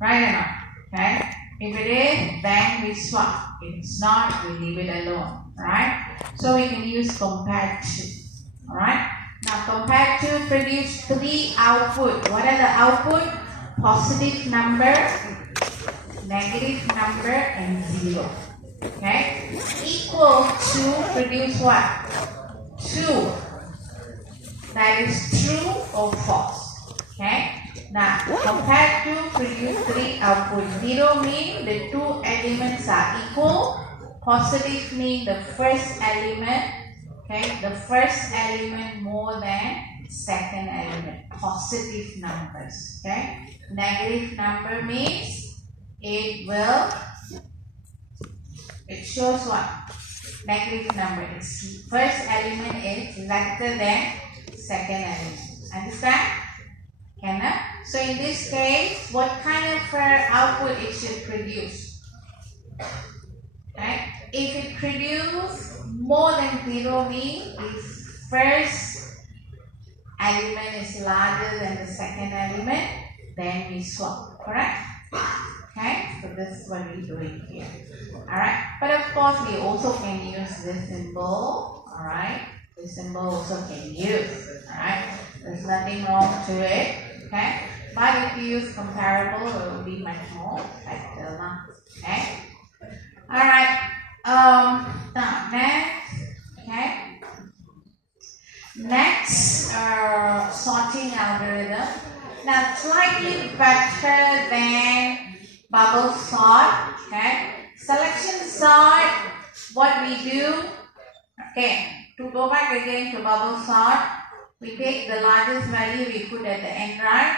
Right or not? Okay. If it is, then we swap. If it's not, we leave it alone. Right? So we can use compare to. Alright? Now compare to produce three output. What are the output? Positive number, negative number, and 0. Okay? Equal to produce what? 2. That is true or false. Okay? Now, compare to produce 3 output. 0 means the 2 elements are equal. Positive means the first element. Okay? The first element more than second element. Positive numbers. Okay? Negative number means it shows what? Negative number. Its first element is lesser than second element. Understand? Can I? So in this case, what kind of output it should produce? Right? If it produces more than 0 means its first element is larger than the second element, then we swap. Correct? Okay, so this is what we're doing here. Alright, but of course we also can use this symbol. Alright, this symbol also can use. Alright, there's nothing wrong to it. Okay, but if you use comparable, it will be much more effective. Okay, alright, now next, okay, next sorting algorithm. Now slightly better than bubble sort. Okay, selection sort, what we do, okay, to go back again to bubble sort, we take the largest value, we put at the end, right?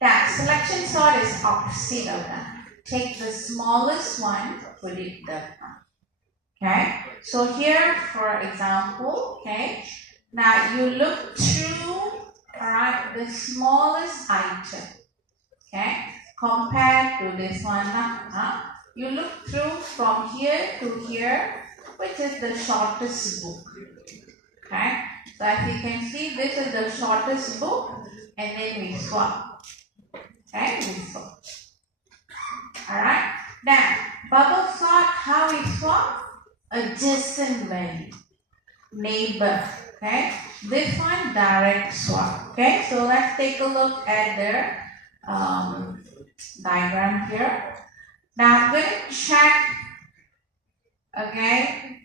That selection sort is opposite of that. Take the smallest one, put it there. Okay, so here for example, okay, now you look through, alright, the smallest item, okay, compared to this one. You look through from here to here, which is the shortest book. Okay, so as you can see, this is the shortest book, and then we swap. Okay, we swap. Alright, now bubble sort, how we swap? Adjacent value, neighbor. Okay, this one direct swap. Okay, so let's take a look at the diagram here. Now I'm going to check. Okay,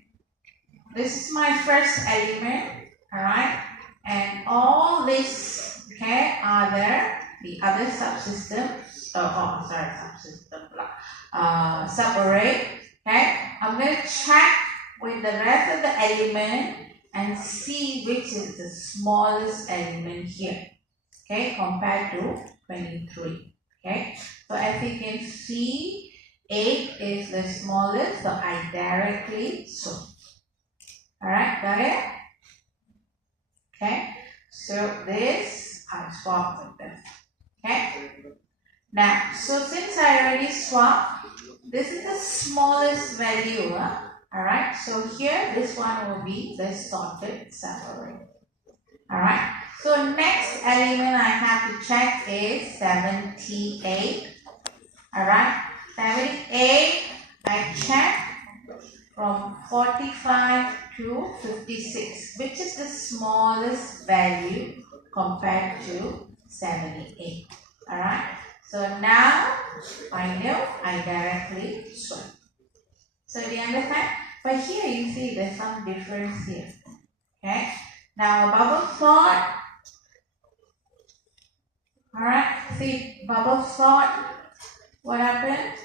this is my first element. Alright, and all this, okay, are there the other subsystems. Subarray. Okay, I'm going to check with the rest of the element and see which is the smallest element here. Okay, compared to 23. Okay, so as you can see, 8 is the smallest, so I directly swap. Alright, got it? Okay, so this I swap with this. Okay, now, so since I already swapped, this is the smallest value. Alright, so here this one will be the sorted separate. Alright, so next element I have to check is 78. Alright, 78 I check from 45 to 56, which is the smallest value compared to 78. Alright, so now I know I directly swap. So do you understand? But here you see there's some difference here. Okay, now bubble sort. Alright, see bubble sort, what happened?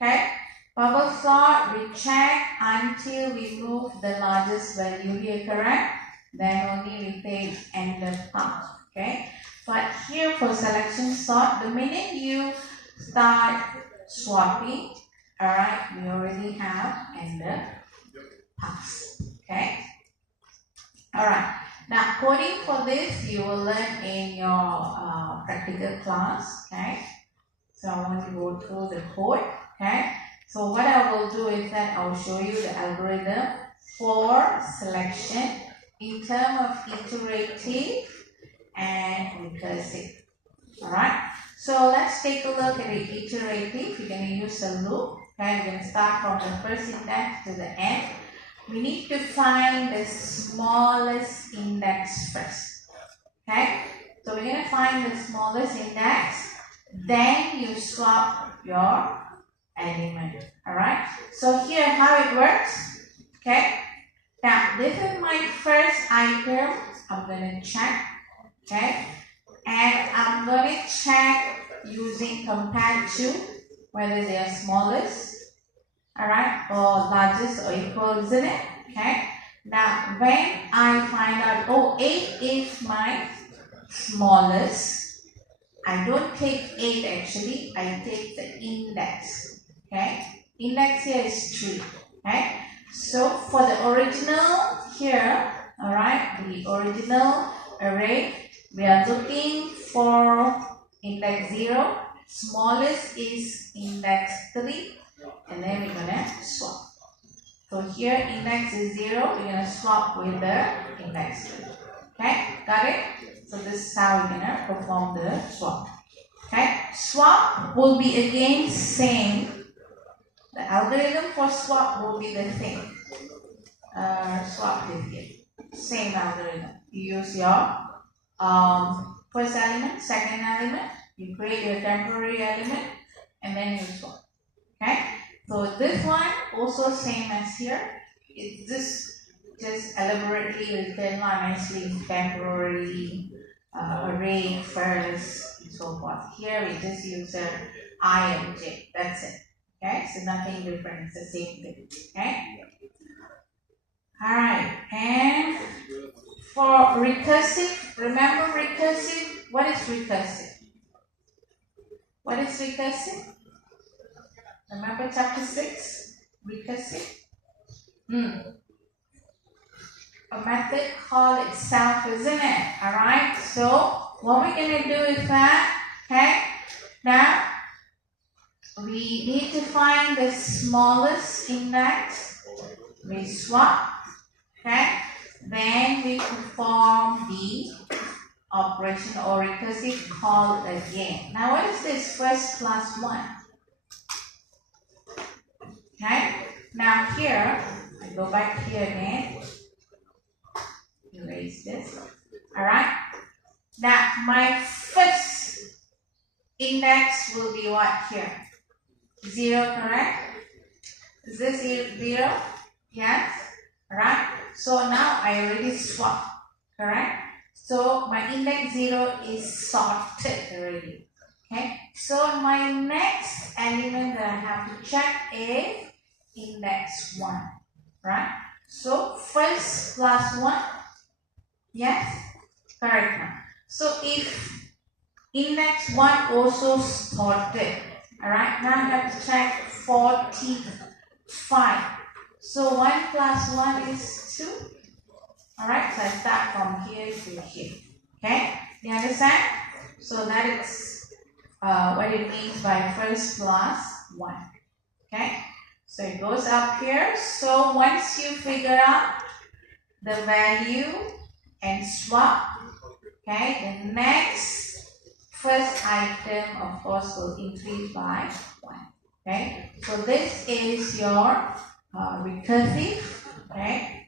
Okay, bubble sort, we check until we move the largest value here, correct? Then only we take end of path. Okay, but here for selection sort, the minute you start swapping, alright, we already have end of path. Okay, alright. Now coding for this you will learn in your practical class. Okay, so I want to go through the code. Okay, so what I will do is that I will show you the algorithm for selection in terms of iterative and recursive. Alright, So let's take a look at it iterative. We're going to use a loop. Okay, we're going to start from the first index to the end. We need to find the smallest index first. Okay, so we're going to find the smallest index. Then you swap your element. Alright, so here how it works. Okay, now this is my first item. I'm going to check. Okay, and I'm going to check using compare to whether they are smallest, alright, or largest or equal, isn't it? Okay, now when I find out, oh, 8 is my smallest, I don't take 8 actually, I take the index. Okay, index here is 3. Okay, so for the original here, alright, the original array, we are looking for index 0, smallest is index 3, and then we're going to swap. So here index is 0, we're going to swap with the index 3. Okay, got it? So this is how we're going to perform the swap. Okay, swap will be again same. The algorithm for swap will be the same. Swap this here. Same algorithm. You use your first element, second element, you create your temporary element, and then you swap. Okay, so this one also same as here. It's just elaborately written nicely, temporary array first, and so forth. Here we just use a I and J. That's it. Okay, so nothing different. It's the same thing. Okay. All right, and for recursive, remember recursive? What is recursive? What is recursive? Remember chapter 6? Recursive? A method called itself, isn't it? Alright, so what we're going to do is that, okay, now we need to find the smallest index. We swap, okay, then we perform the operation or recursive call again. Now what is this first plus 1? Okay, now here, I go back here again, erase this, alright. Now my first index will be what here? 0, correct? Is this 0? Yes, alright. So now I already swap, correct? So my index 0 is sorted already. Okay, so my next element that I have to check is index 1, right? So first plus 1, yes, correct now. So if index 1 also sorted, alright, now I have to check 45. So 1 plus 1 is 2. Alright, so I start from here to here. Okay, you understand? So that is what it means by first plus 1. Okay, so it goes up here. So once you figure out the value and swap, okay, the next first item of course will increase by 1. Okay, so this is your recursive. Okay,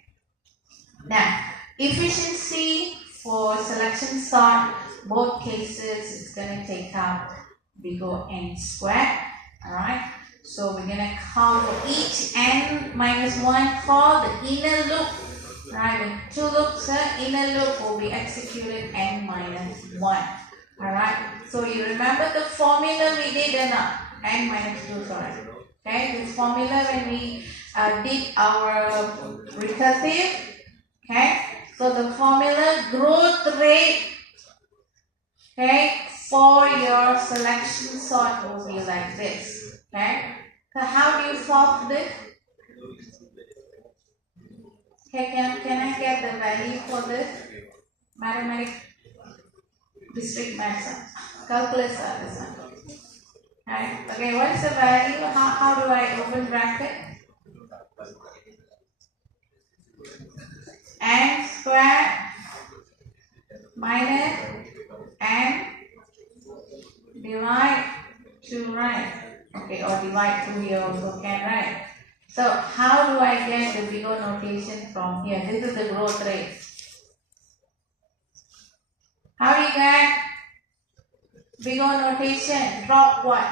now efficiency for selection sort, both cases it's going to take out big O n squared. Alright, so we're going to call for each n minus 1 call the inner loop. Right, with 2 loops, the inner loop will be executed n minus 1. Alright, so you remember the formula we did or not? N minus 2, sorry. Okay, this formula when we did our recursive. Okay, so the formula growth rate, okay, for your selection sort will be like this. Okay, so how do you solve this? Okay, can I get the value for this? Mathematics, district maths, calculus, this one. Right. Okay, what is the value? How do I open bracket? N squared minus n Divide 2, right? Okay, or divide 2 here also can, right? So how do I get the bigger notation from here? This is the growth rate. How do you get bigger notation? Drop what?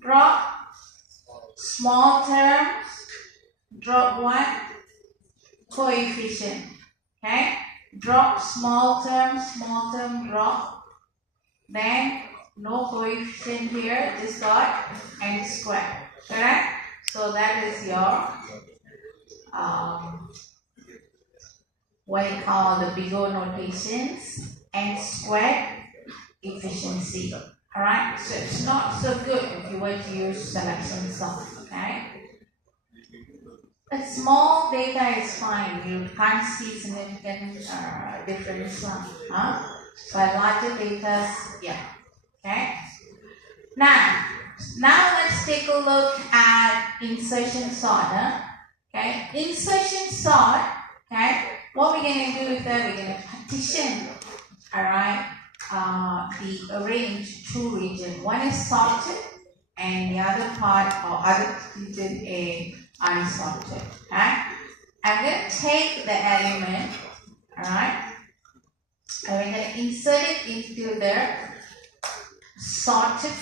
Drop small terms. Drop what? Coefficient. Okay? Drop small term drop. Then no coefficient here, just got n squared. Correct? So that is your what you call the bigger notations, n squared efficiency. Alright? So it's not so good if you were to use selection sort. Okay? A small data is fine. You can't see significant difference. But larger data, yeah. Okay. Now let's take a look at insertion sort. Okay. Insertion sort. Okay. What we're going to do is that we're going to partition. All right. The array into 2 regions. One is sorted, and the other part or other region is unsorted. Okay? I'm going to take the element, alright, and we're going to insert it into the sorted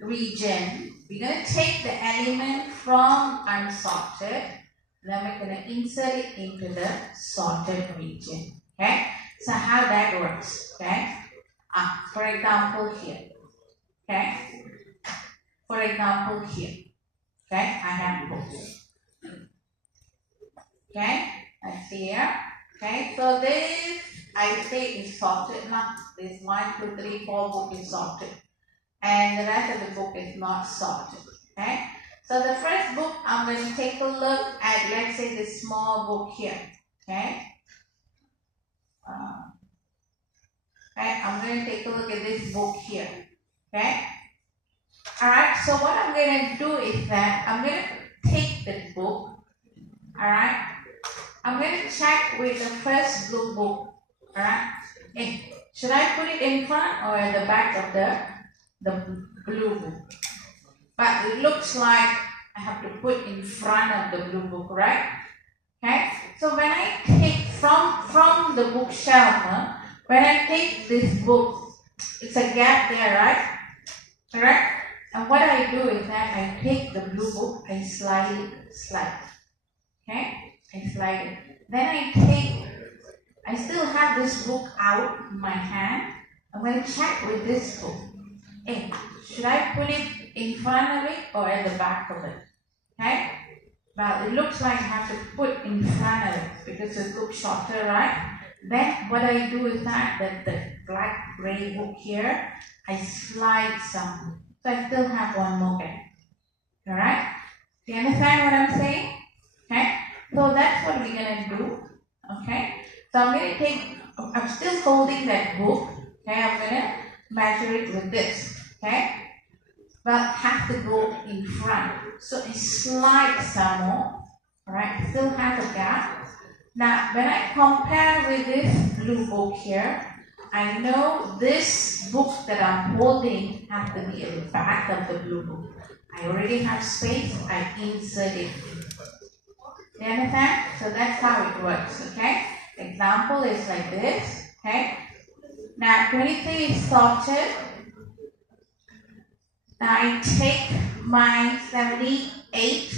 region. We're going to take the element from unsorted, then we're going to insert it into the sorted region. Okay? So how that works, okay? For example here, okay? For example here, okay? I have books. Okay, that's here. Okay, so this I say is sorted now. This 1, 2, 3, 4 book is sorted, and the rest of the book is not sorted. Okay, so the first book I'm going to take a look at. Let's say this small book here. Okay, I'm going to take a look at this book here. Okay, all right. So what I'm going to do is that I'm going to take the book. All right. I'm going to check with the first blue book. Alright? Should I put it in front or at the back of the blue book? But it looks like I have to put in front of the blue book, right? Okay? So when I take from the bookshelf, when I take this book, it's a gap there, right? Correct? And what I do is that I take the blue book, I slide it. Okay? I slide it. Then I still have this book out in my hand. I'm going to check with this book. Should I put it in front of it or at the back of it? Okay? Well, it looks like I have to put in front of it because it looks shorter, right? Then what I do is that the black gray book here, I slide some. So I still have one more gap. Alright? Do you understand what I'm saying? Okay? So that's what we're going to do. Okay? So I'm going to I'm still holding that book. Okay? I'm going to measure it with this. Okay? But have to go in front. So I slide some more. Alright? Still have a gap. Now, when I compare with this blue book here, I know this book that I'm holding has to be at the back of the blue book. I already have space. I insert it. You understand? So that's how it works, okay? Example is like this, okay? Now 23 is sorted. Now I take my 78,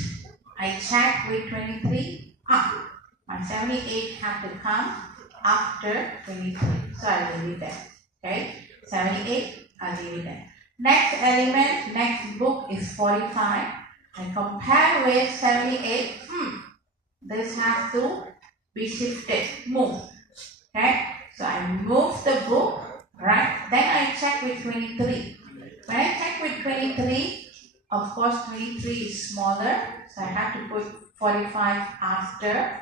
I check with 23. My 78 have to come after 23. So I'll leave it there, okay? 78, I'll leave it there. Next element, next book is 45. I compare with 78. This has to be shifted, move. Okay? So I move the book, right? Then I check with 23. When I check with 23, of course 23 is smaller. So I have to put 45 after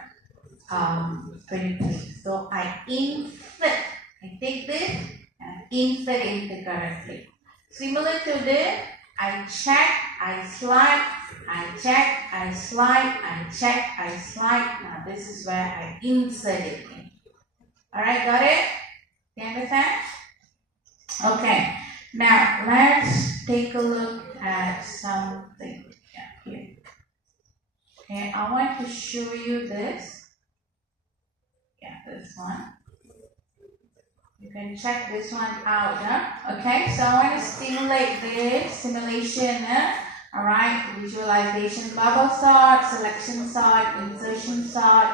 23. So I insert. I take this and insert into correctly. Similar to this, I check, I slide, I check, I slide, I check, I slide. Now this is where I insert it in. Alright, got it? You understand? Okay, now let's take a look at something here. Okay, I want to show you this. Yeah, this one. You can check this one out. Okay, so I want to stimulate this simulation. Alright, visualization, bubble sort, selection sort, insertion sort.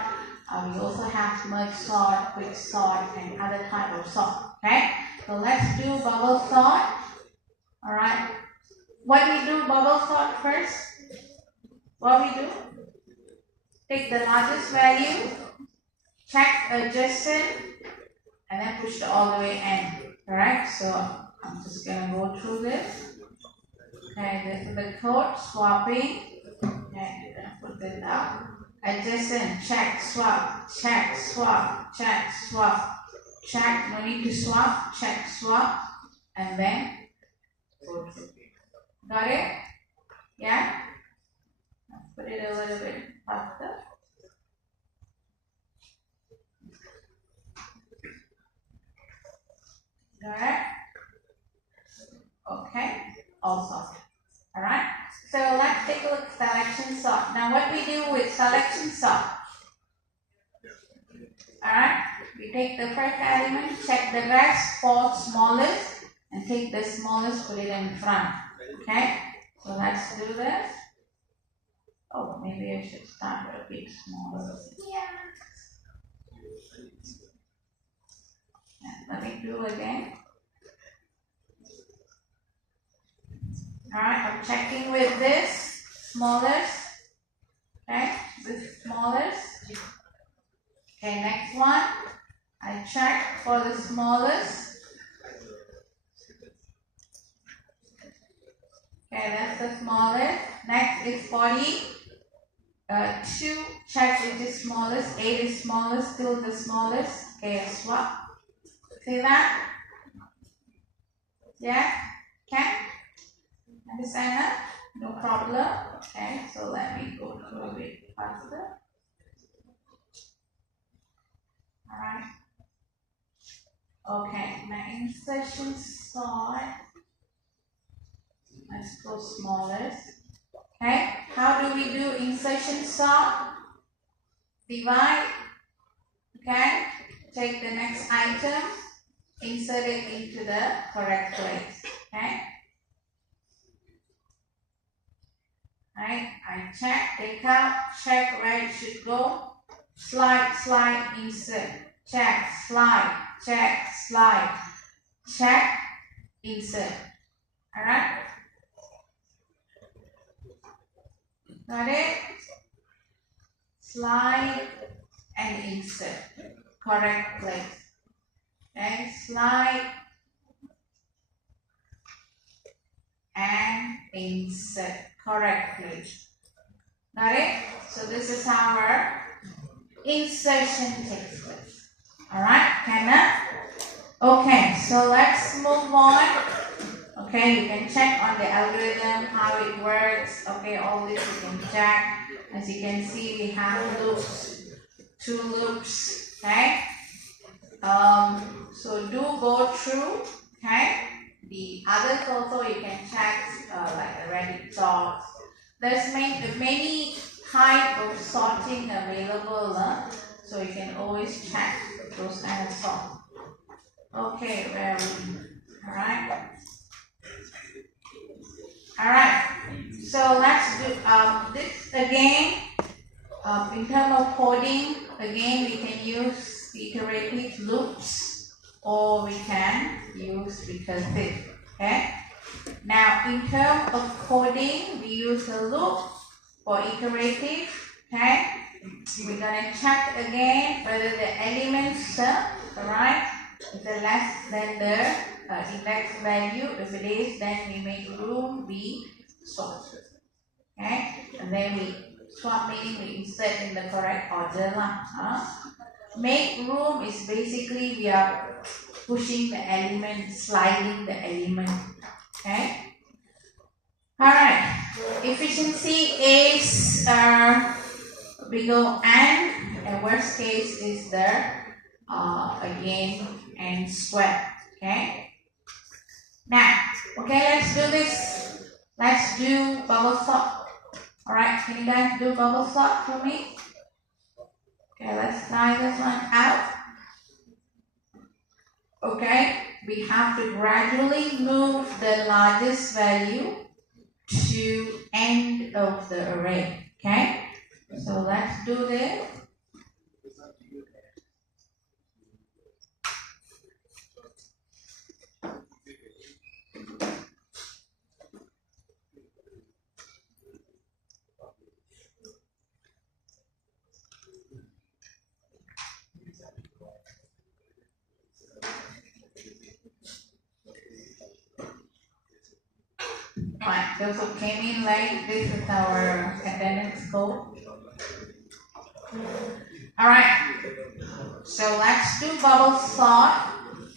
We also have merge sort, quick sort, and other type of sort. Okay, so let's do bubble sort. Alright, what we do bubble sort first? What we do? Take the largest value, check adjacent, and then push it all the way in. Alright, so I'm just gonna go through this. Okay, this is the code, swapping. Okay, you're gonna put this out. Adjacent, check, swap, check, swap, check, swap, check, no need to swap, check, swap, and then go through. Got it? Yeah? Let's put it a little bit faster. Got it? Okay, also. Alright, so let's take a look at selection sort. Now what we do with selection sort? Alright, we take the first element, check the rest for smallest, and take the smallest, put it in front. Okay, so let's do this. Oh, maybe I should start with a bit smaller. Yeah. Let me do again. Alright, I'm checking with this smallest. Okay, this smallest. Okay, next one. I check for the smallest. Okay, that's the smallest. Next is 40. 2, check which is smallest. 8 is smallest, still the smallest. Okay, swap. See that? Yeah? Okay? Understand that? No problem. Okay, so let me go through a bit faster. Alright. Okay, my insertion sort. Let's go smallest. Okay, how do we do insertion sort? Divide. Okay, take the next item, insert it into the correct place. Okay. Right, I check, take out, check where it should go, slide, slide, insert, check, slide, check, insert. Alright? Got it? Slide and insert. Correct place. Okay, slide and insert. Correct place. Got it? So this is how our insertion takes place. Alright, Kenna? Okay, so let's move on. Okay, you can check on the algorithm how it works. Okay, all this you can check. As you can see, we have loops, 2 loops. Okay. So do go through. Okay. The others also you can check, like the Reddit sorts. There's many type of sorting available, so you can always check those kind of sort. Okay, where are we? Alright. Alright. So let's do this again. In terms of coding, again we can use iterative loops. Or we can use recursive. Okay. Now, in terms of coding, we use a loop for iterative. Okay. We're gonna check again whether the elements, right, is less than the index value. If it is, then we make room. We swap. Okay. And then we swap meaning we insert in the correct order. Make room is basically we are pushing the element, sliding the element. Okay. Alright. Efficiency is we go and worst case is the again and square. Okay. Now, okay, let's do this. Let's do bubble sort. Alright, can you guys do bubble sort for me? Okay, let's try this one out. Okay, we have to gradually move the largest value to end of the array. Okay, so let's do this. Right, those who came in late, this is our attendance code. Alright, so let's do bubble sort.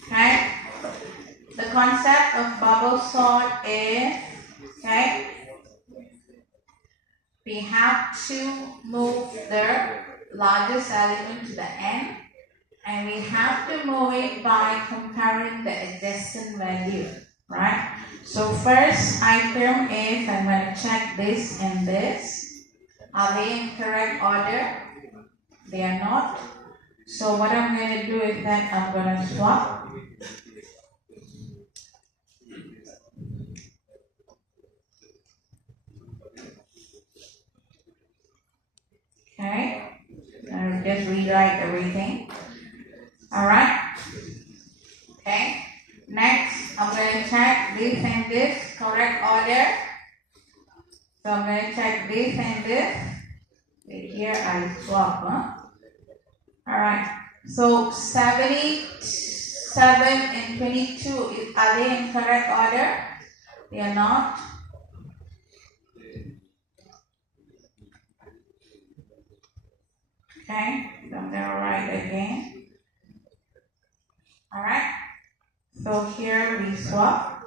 Okay, the concept of bubble sort is, okay, we have to move the largest element to the end, and we have to move it by comparing the adjacent value, right? So first item is, I'm going to check this and this. Are they in correct order? They are not. So what I'm going to do is that I'm going to swap. Okay, I'll just rewrite everything. Alright. Okay, next I'm going to check this and this, correct order. So I'm going to check this and this. Wait, here I swap. Alright, so 77 and 22, are they in correct order? They are not. Okay, so I'm going to write again. Alright, so here we swap.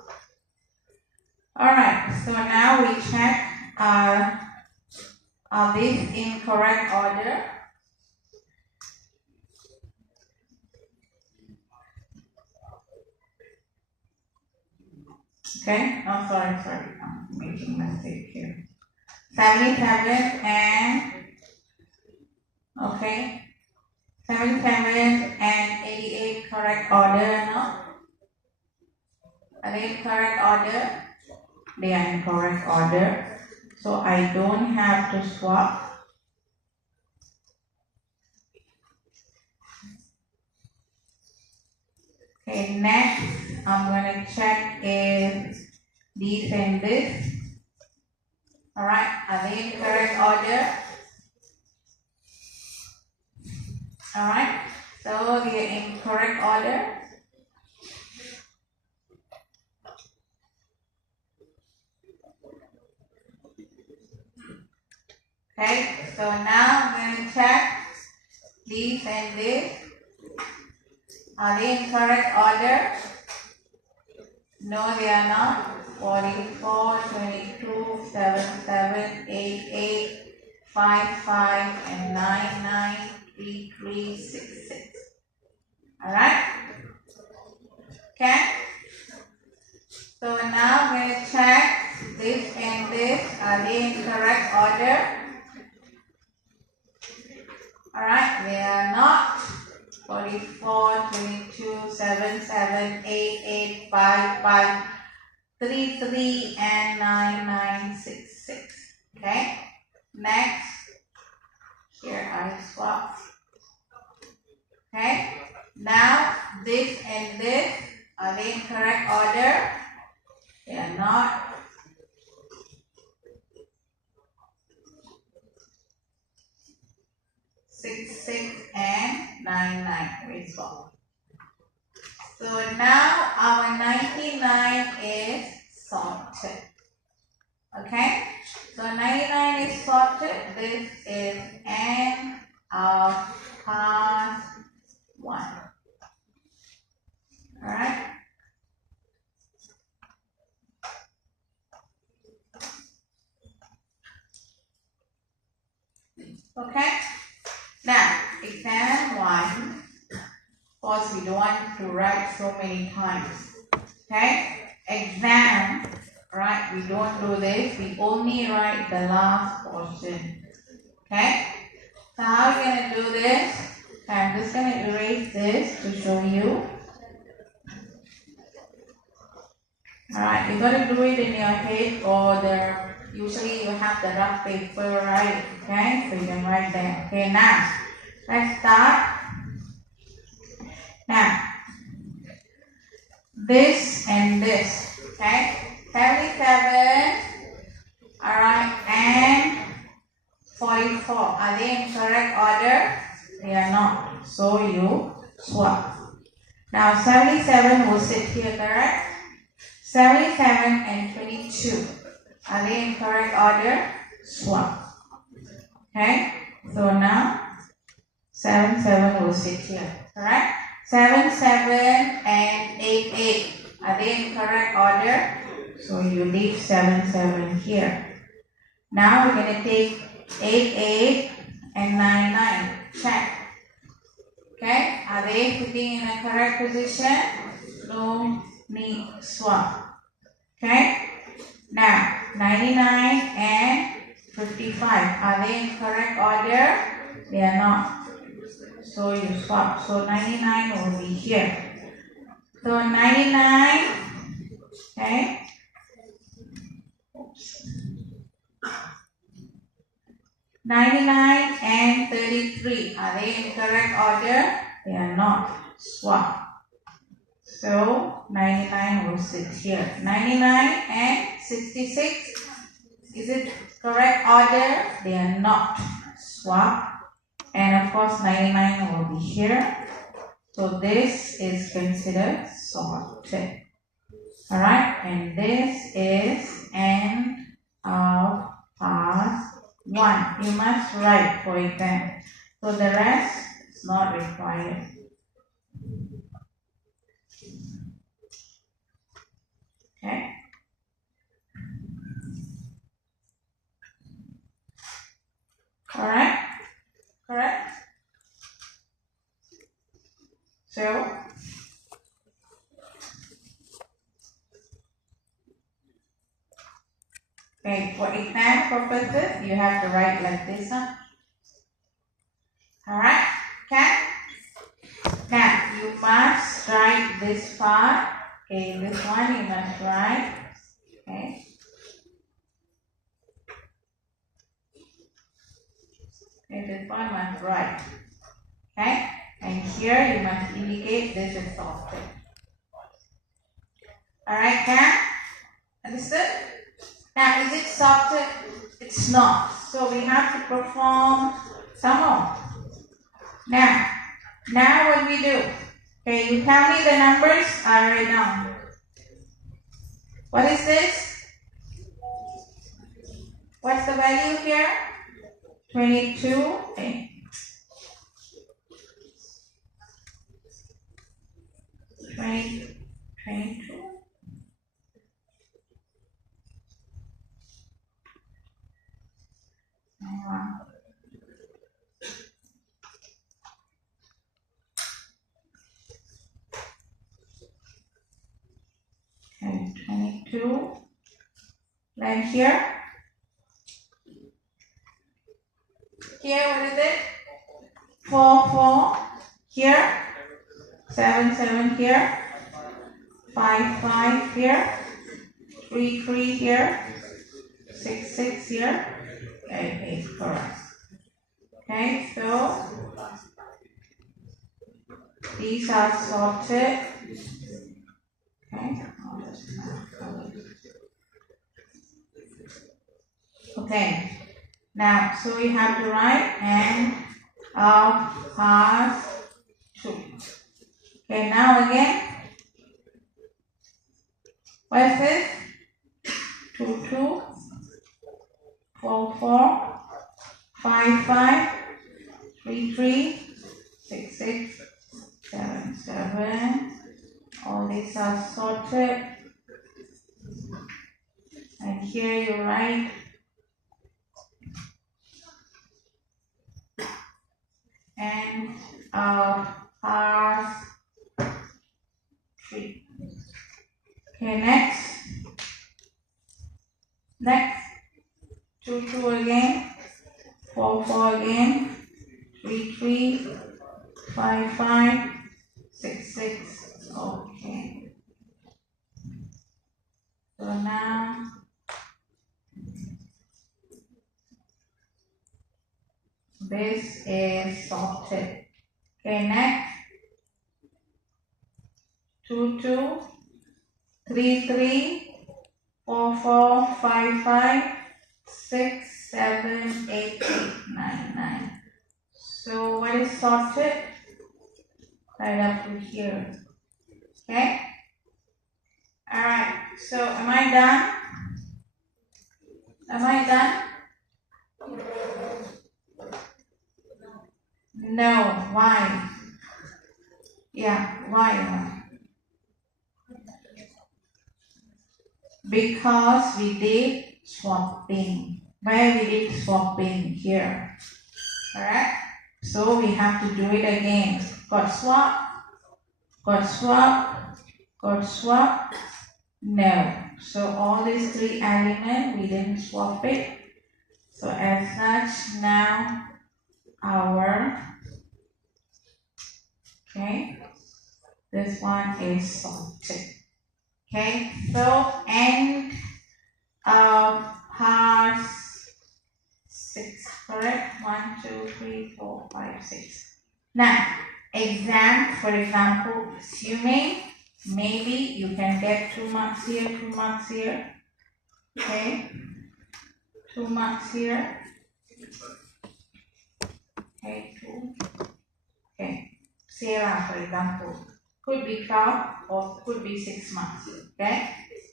Alright, so now we check are these in correct order? Okay, oh sorry, I'm making a mistake here. 77 and, okay, 77 and 88 correct order, no? Are they in correct order? They are in correct order. So I don't have to swap. Okay, next I'm going to check is these and this. Alright, are they in correct order? Alright, so they are in correct order. Okay, so now I'm going to check these and this. Are they in correct order? No, they are not. 44, 22, 77, 88, 55, and 99, 33, 66. Alright? Okay? So now I'm going to check this and this. Are they in correct order? Alright, they are not. 44, 22, 77, 88, 55, 33, and 9966. Okay? Next, here I swap. Okay? Now, this and this, are they in correct order? They are not. 66 and 99 we swap. So now our 99 is sorted. Okay, so 99 is sorted. This is end of part 1. Alright. Okay. Now, exam 1. Of course, we don't want to write so many times. Okay? exam, right, we don't do this. We only write the last portion. Okay? So how are you going to do this? I'm just going to erase this to show you. Alright, you're going to do it in your head, or usually you have the rough paper, right? Okay, so you can write there. Okay, now let's start. Now, this and this, okay? 77, alright, and 44. Are they in correct order? They are not. So you swap. Now 77 will sit here, correct? 77 and 22. Are they in correct order? Swap. Okay? So now 7 will sit here. Correct? 7 and 8. Are they in correct order? So you leave 7 here. Now we're going to take 8 and 9. Check. Okay? Are they sitting in a correct position? No need swap. Okay? Now 99 and 55. Are they in correct order? They are not. So you swap. So 99 will be here. So 99, okay? Oops. 99 and 33. Are they in correct order? They are not. Swap. So 99 will sit here. 99 and 66. Is it correct order? They are not. Swap. And of course 99 will be here. So this is considered sorted. Alright, and this is end of part 1. You must write for exam. So the rest is not required. Okay. Alright. Correct? So okay, for exam purposes, you have to write like this, huh? Alright? Okay? Now, you must write this part. Okay, this one you must write. Okay? Okay, this one must write. Okay? And here you must indicate this is sorted. Alright, Cam? Understood? Now, is it sorted? It's not. So we have to perform some more. Now what we do? Okay, you tell me the numbers. I write down. What is this? What's the value here? 22. Okay. 22. Okay, 22. Then here. Here, what is it? 4 here. 7 here. 5 here. 3 here. 6 here. 8 correct. Okay, so these are sorted. Okay. Okay. Now, so we have to write and of past 2. Okay, now again. What is this? 2, 4, 5, 3, 6, 7. All these are sorted. And here you write and past 3. Okay, next 2 2 again, 4 4 again, 3 3, 5 5, 6 6. Okay. So now this is sorted. Okay, next 2 2, 3 3, 4 4, 5 5, 6 7, 8 8, 9 9. So what is sorted? Right up to here. Okay? Alright, so am I done? Am I done? No. Why? Yeah, why? Because we did swapping. Where we did swapping? Here. Alright? So we have to do it again. Got swap, got swap, got swap. No. So all these three elements, we didn't swap it. So as such, now our, okay, this one is sorted. Okay, so end of part 6, correct? 1, 2, 3, 4, 5, 6. Now, exam, for example, assuming maybe you can get 2 marks here, 2 marks here. Okay, 2 marks here. Okay, 2. Okay, Sarah, for example, could be 12 or could be 6 marks. Okay,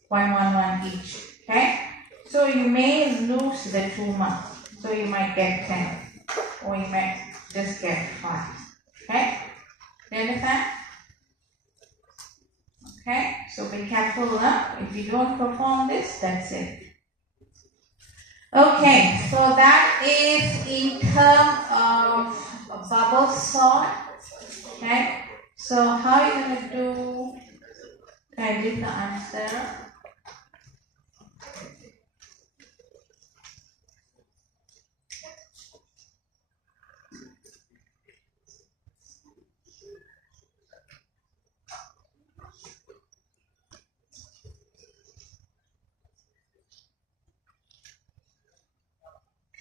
1 1 1 each. Okay, so you may lose the 2 marks. So you might get 10 or you might just get 5. Okay, do you understand? Okay, so be careful. If you don't perform this, that's it. Okay, so that is in terms of bubble sort. Okay, so how are you going to do? Can I give the answer?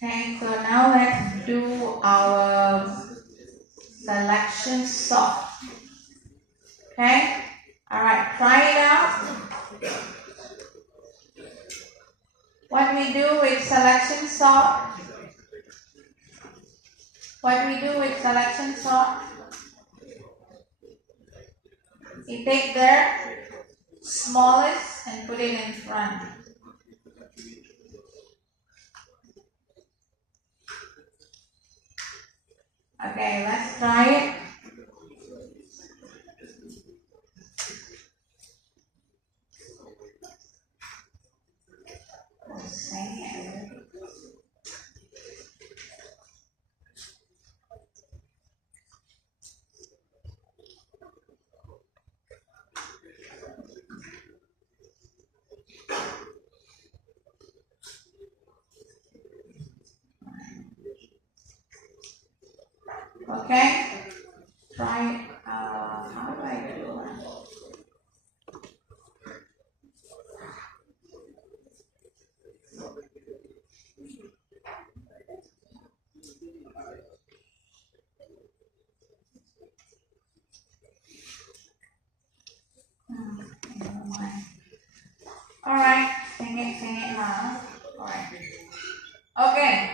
Okay, so now let's do our selection sort. Okay, all right, try it out. What we do with selection sort? What we do with selection sort? You take the smallest and put it in front. Okay, let's try it. Okay, try it. How do I do it? Never mind. All right, sing it, huh? All right. Okay.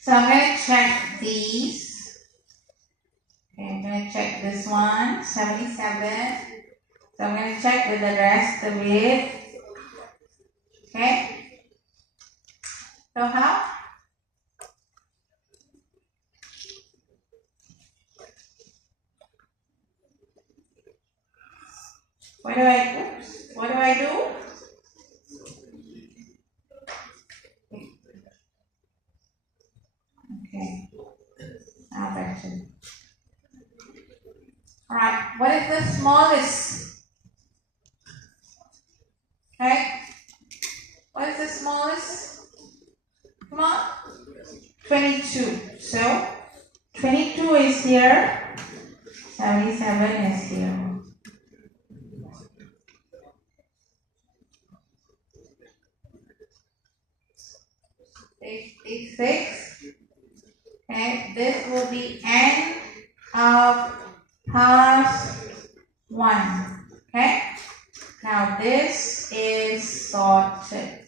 So I'm going to check these. Okay, I'm going to check this one, 77. So I'm going to check with the rest of it. Okay. So how? What do I do? Okay. Now back to. Alright, what is the smallest? smallest? Come on. 22. So 22 is here. 77 is here. 66. Okay, this will be end of past 1. Okay, now this is sorted.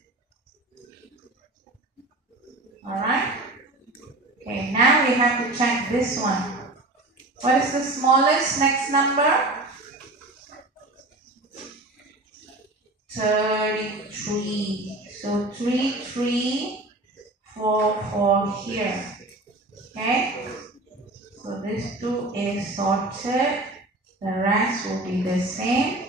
Alright. Okay, now we have to check this one. What is the smallest next number? 33. So 3, 3, 4, 4 here. Okay. So this 2 is sorted. The rest will be the same.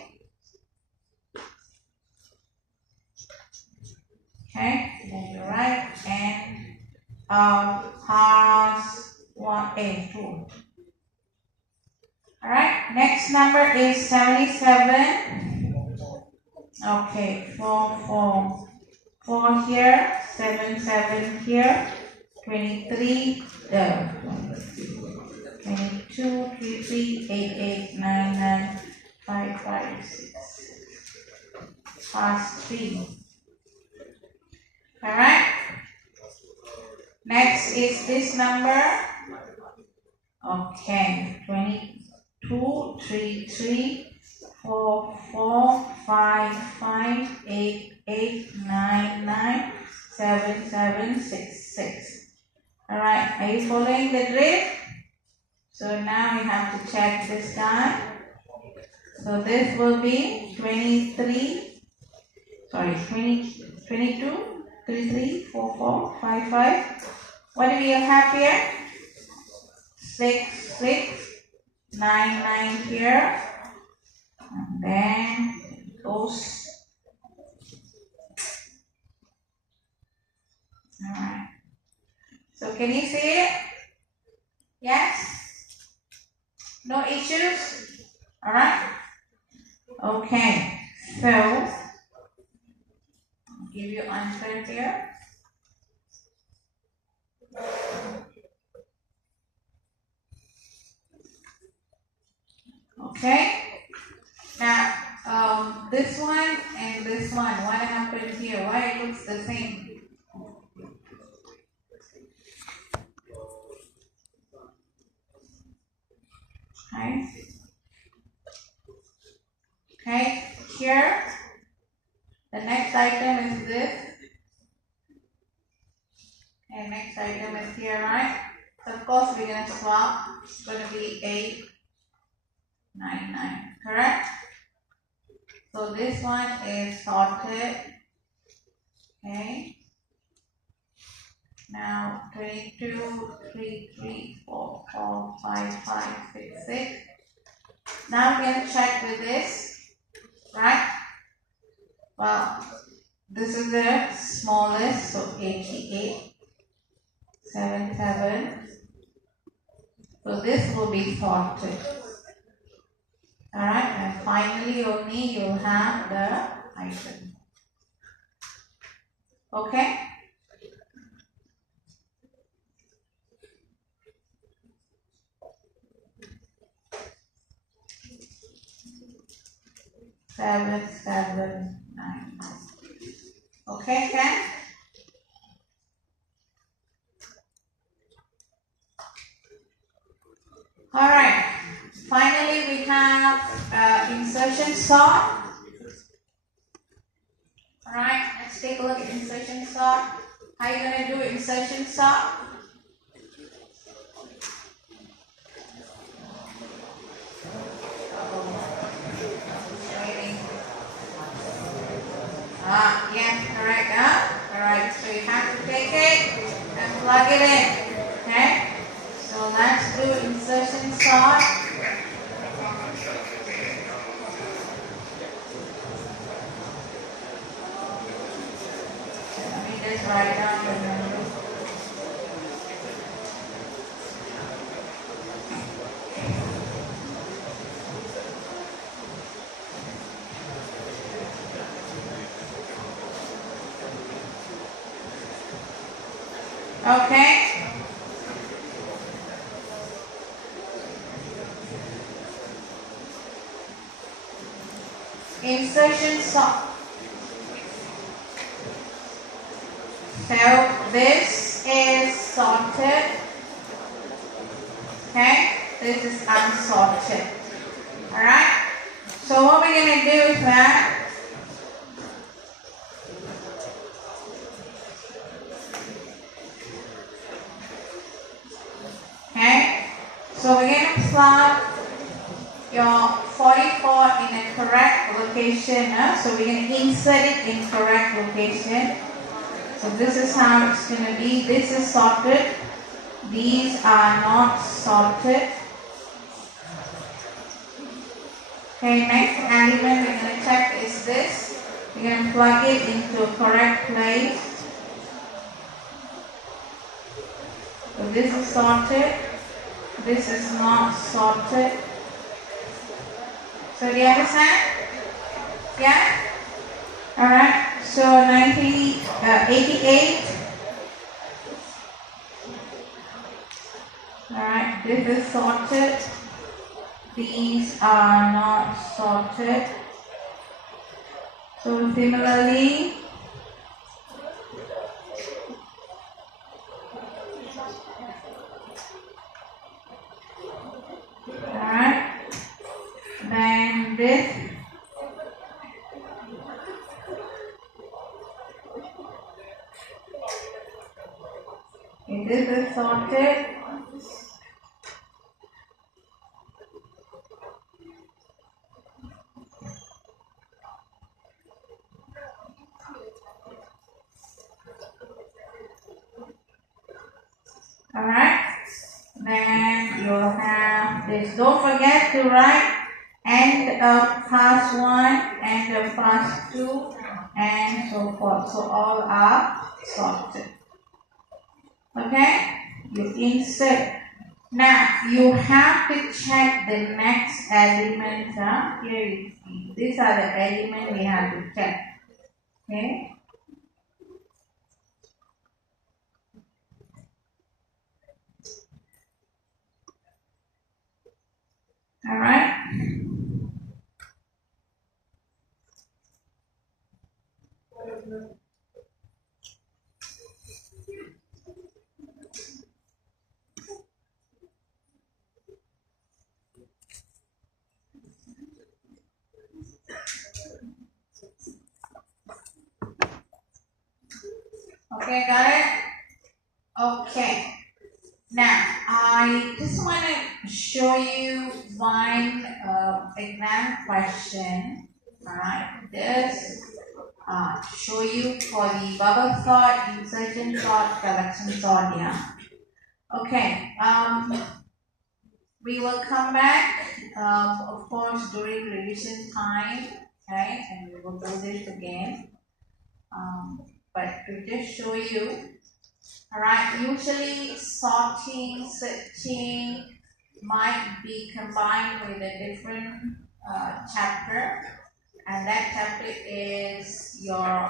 Okay. Then you write and past 2. Alright. Next number is 77. Okay. 4, 4. 4 here. 7, 7 here. 23. 22, 3, 3, 8, 8, 9, 9, 5, 5, 6. Past 3. Alright. Next is this number. Okay. 22, 3, 3, 4, 4, 5, 5, 8, 8, 9, 9, 7, 7, 6, 6. Alright. Are you following the drift? So now we have to check this guy. So this will be 23, 22, 3, 3, 4, 4, 5, 5. What do we have here? 6, 6, 9, 9 here. And then it goes. Alright. So can you see it? Yes? No issues? Alright? Okay. So, I'll give you answer here. Okay. Now, this one and this one, what happened here? Why it looks the same? Okay. Okay, here, the next item is this. Okay, next item is here, right? So of course we're going to swap. It's going to be 8, 9, 9, correct? So this one is sorted. Okay. Now 22, 3, 3, 4, 4, 5, 5, 6, 6. Now we're going to check with this, right? Well, this is the smallest, so 88, 7, 7. So this will be sorted. Alright, and finally only you'll have the item. Okay? Seven, 7, 9. Okay, Ken? Alright. Finally, we have insertion sort. Alright, let's take a look at insertion sort. How are you going to do insertion sort? Yes, correct, Alright, so you have to take it and plug it in. Okay? So let's do insertion sort. Let me just write down the number. Okay. Insertion sort. So this is sorted. Okay. This is unsorted. Alright. So what we're going to do is that okay. So we're going to plug your 44 in a correct location. So we're going to insert it in correct location. So this is how it's going to be. This is sorted. These are not sorted. Okay, next element we're going to check is this. We're going to plug it into a correct place. So this is sorted. This is not sorted. So do you understand? Yeah? Alright, so 88. Alright, this is sorted. These are not sorted. So similarly, alright, then this. This is sorted. Alright, then you'll have this. Don't forget to write end of class 1, end of class 2, and so forth. So all are sorted. Okay, you insert. Now you have to check the next element. Here you see. These are the elements we have to check. Okay. All right. Okay, got it? Okay. Now, I just want to show you one exam question. Alright, this show you for the bubble sort, insertion sort, collection sort, yeah. Okay, we will come back, of course, during revision time, okay, and we will do this again. But to just show you, alright, usually sorting, searching might be combined with a different chapter, and that chapter is your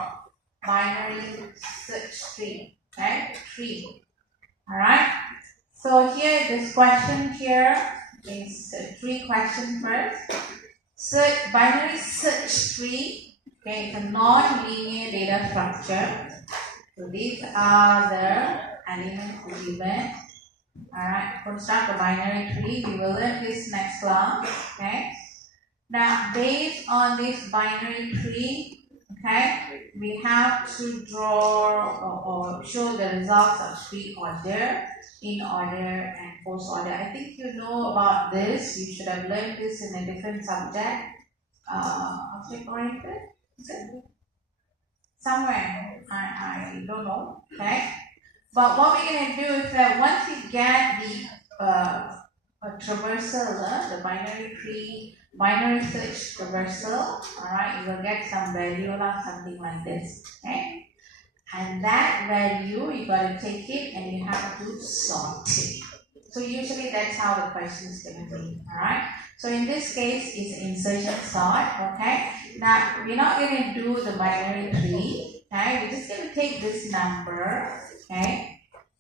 binary search tree, okay, tree. Alright, so here this question here is three questions first. Binary search tree. Okay, it's a non-linear data structure. So these are the elements given. Alright, construct a binary tree. We will learn this next class. Okay. Now, based on this binary tree, okay, we have to draw or show the results of tree order, in order, and post order. I think you know about this. You should have learned this in a different subject. Object oriented. Is it? Somewhere, I don't know, okay? But what we're going to do is that once we get the traversal, the binary tree, binary search traversal, alright, you will get some value or something like this, okay? And that value, you got to take it and you have to sort it. So usually that's how the question is going to be, alright? So in this case, it's insertion sort, okay? Now, we're not going to do the binary tree, okay? We're just going to take this number, okay?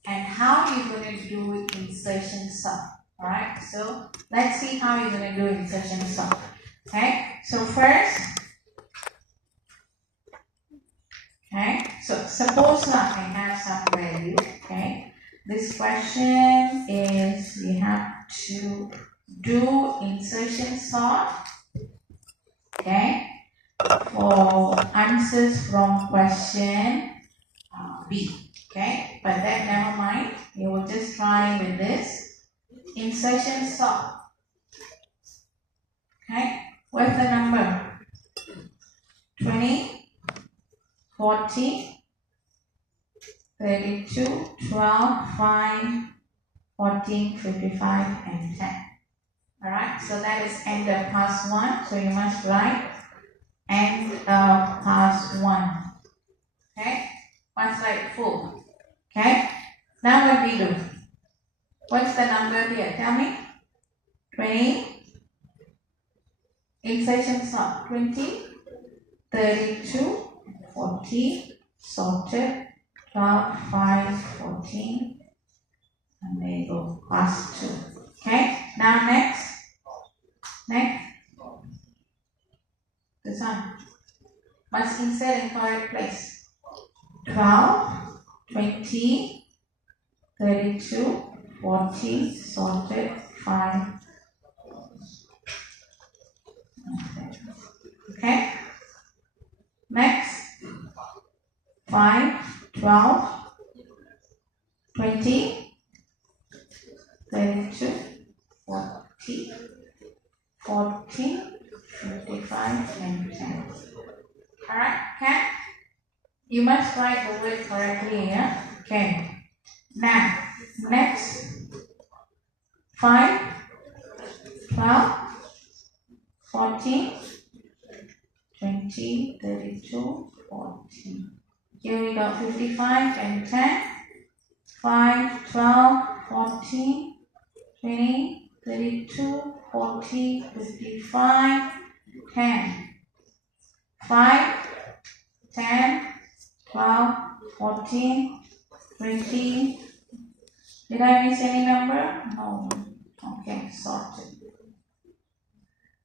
and how you're going to do insertion sum. Alright, so let's see how you're going to do insertion sum. Okay, so first, okay, so suppose now I have some value. Okay, this question is we have to do insertion sort, okay, for answers from question B. Okay, but then never mind, you will just try with this insertion sort. Okay, what's the number? 20, 40, 32, 12, 5, 14, 55, and 10. Alright, so that is end of past 1. So you must write end of past 1. Okay, once like full. Okay, now what we do? What's the number here? Tell me. 20. Insertion sort 20, 32, 40, sorted, 12, 5, 14, and there you go, past 2. Okay, now next, this one, must insert in correct place. 12, 20, 32, 40, sorted, 5. Okay, next, 5, 12, 20, 32, 40, 14, 55, and 10. Alright, okay? You must write the word correctly here. Okay. Now, next, 5, 12, 14, 20, 32, 14. Here we got 55 and 10. 5, 12, 14, 20, 32, 40, 55, 10. 5, 10, 12, 14, 20. Did I miss any number? No. Okay, sorted.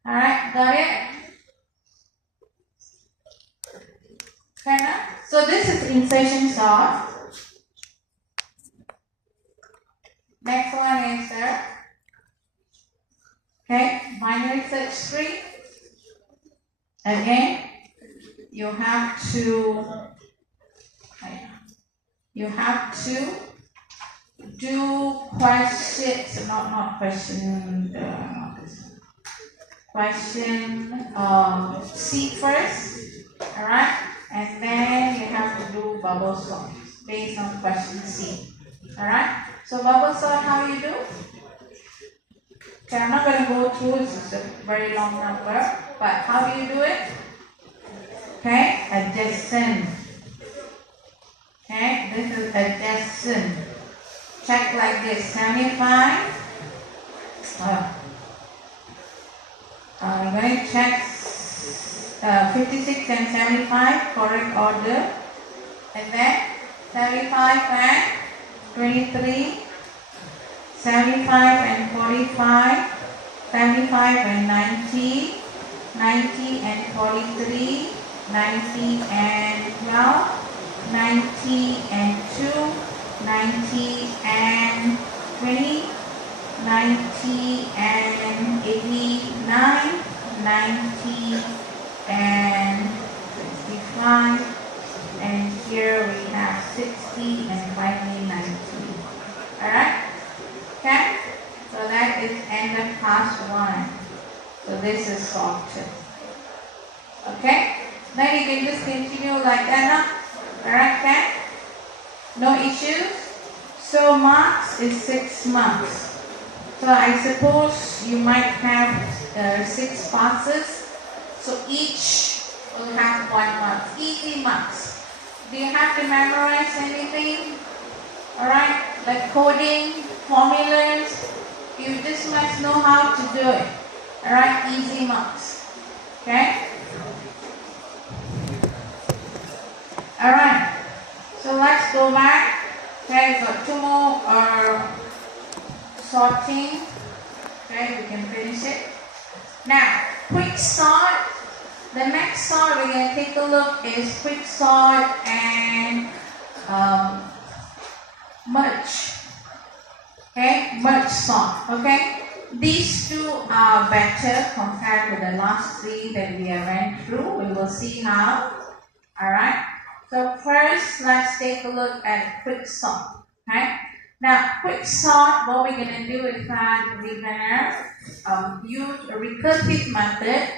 Alright, got it? Okay, now? So this is insertion sort. Next one is binary search tree. Again, you have to do questions, not question, question C first, alright, and then you have to do bubble sort based on question C, alright. So bubble sort, how you do? Okay, I'm not going to go through, it's a very long number, but how do you do it? Okay, adjacent. Okay, this is adjacent. Check like this, 75. We're going to check 56 and 75, correct order. And then 75 and 23, 75 and 45, 75 and 90, 90 and 43, 90 and 12, 90 and 2, 90 and 20, 90 and 89, 90 and 65, and here we have 60 and finally 90. Alright? Okay? So that is end of past 1. So this is sorted. Okay? Then you can just continue like that now. Alright, okay? No issues? So marks is 6 marks. So I suppose you might have 6 passes. So each will have 1 mark. Easy marks. Do you have to memorize anything? Alright? Like coding, formulas. You just must know how to do it. Alright? Easy marks. Okay? Alright. So let's go back Okay, got two more sorting. Okay, we can finish it. Now, quick sort. The next sort we're going to take a look is quick sort and merge. Okay, merge sort. Okay, these two are better compared to the last three that we have went through. We will see how. Alright, so first let's take a look at quick sort. Okay, now quick sort, what we're going to do is that we're going to use a recursive method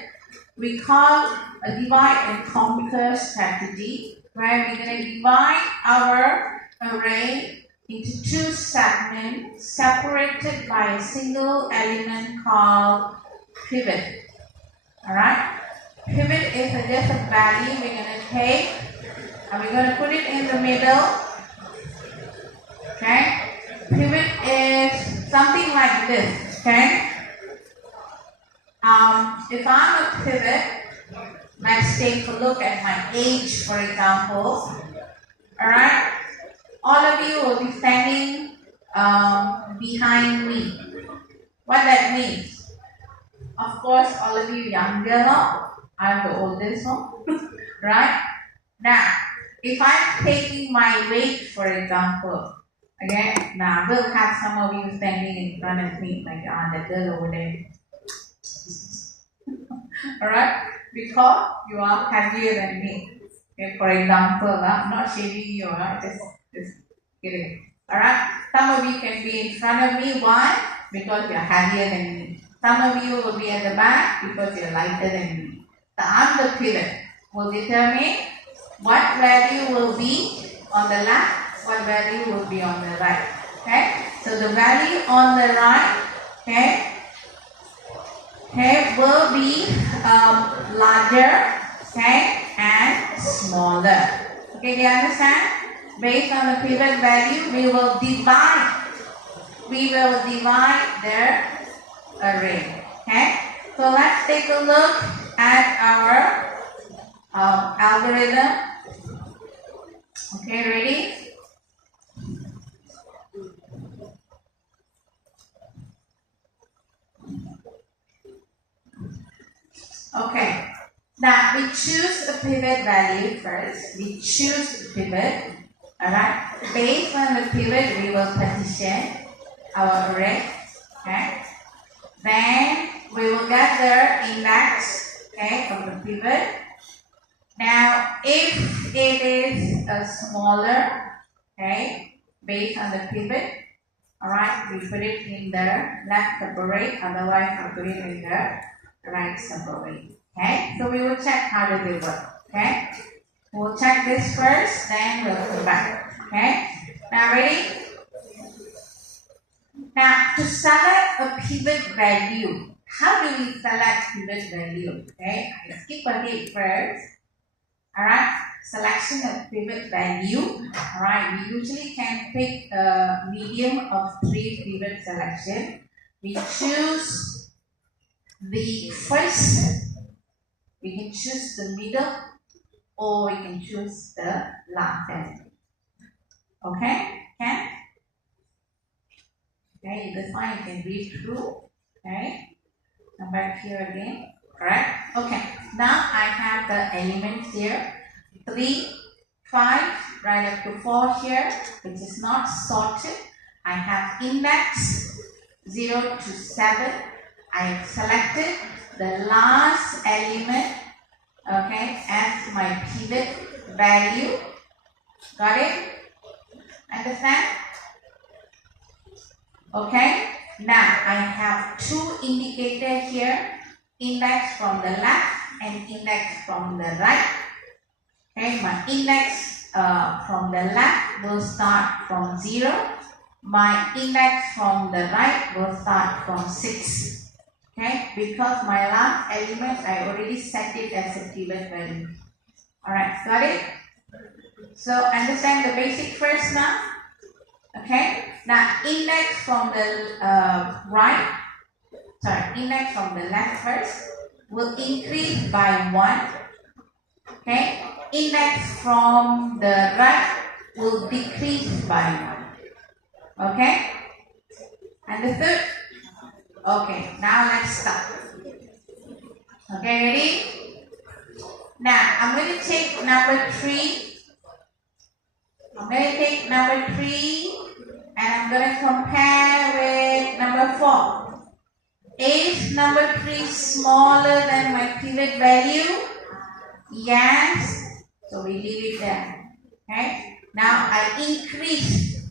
we call a divide and conquer strategy, where we're going to divide our array into two segments separated by a single element called pivot. Alright, pivot is just a value we're going to take and we're going to put it in the middle. Okay, pivot is something like this. Okay, if I'm a pivot, let's take a look at my age, for example. Alright, all of you will be standing behind me. What that means? Of course, all of you younger now. I'm the oldest one. Right? Now, if I'm taking my weight, for example, okay, now we'll have some of you standing in front of me, like the girl over there. Alright? Because you are heavier than me. Okay, for example, I'm not shaming you, just kidding. Alright? Some of you can be in front of me. Why? Because you are heavier than me. Some of you will be at the back because you are lighter than me. So I'm the pivot. Will determine what value will be on the left, what value will be on the right. Okay? So the value on the right, okay, will be larger, okay, and smaller. Okay, do you understand? Based on the pivot value, we will divide the array. Okay, so let's take a look at our algorithm. Okay, ready? Okay, now we choose a pivot value first. We choose the pivot. Alright, based on the pivot, we will partition our array. Okay, then we will get the index, okay, of the pivot. Now, if it is a smaller, okay, based on the pivot, alright, we put it in the left separate, otherwise we put it in the right separate. Okay, so we will check how does it work. Okay, we'll check this first, then we'll come back. Okay, now ready? Now to select a pivot value, how do we select pivot value? Okay, I skip ahead first. Alright, selection of pivot value. Alright, we usually can pick a medium of 3 pivot selection. We choose the first, we can choose the middle, or we can choose the last element. Okay, can? Okay, this one you can read through. Okay, come back here again. Correct? Okay, now I have the elements here. 3, 5, right up to 4 here, which is not sorted. I have index 0 to 7. I have selected the last element, okay, as my pivot value. Got it? Understand? Okay, now I have 2 indicators here, index from the left and index from the right. Okay, my index from the left will start from 0. My index from the right will start from 6. Okay, because my last element I already set it as a pivot value. Alright, got it? So understand the basic first now. Okay, now index from the index from the left first will increase by 1. Okay, index from the right will decrease by 1. Okay? Understood? Okay, now let's start. Okay, ready? Now, I'm going to take number 3. I'm going to take number 3 and I'm going to compare with number 4. Is number 3 smaller than my pivot value? Yes. So we leave it there. Okay. Now I increase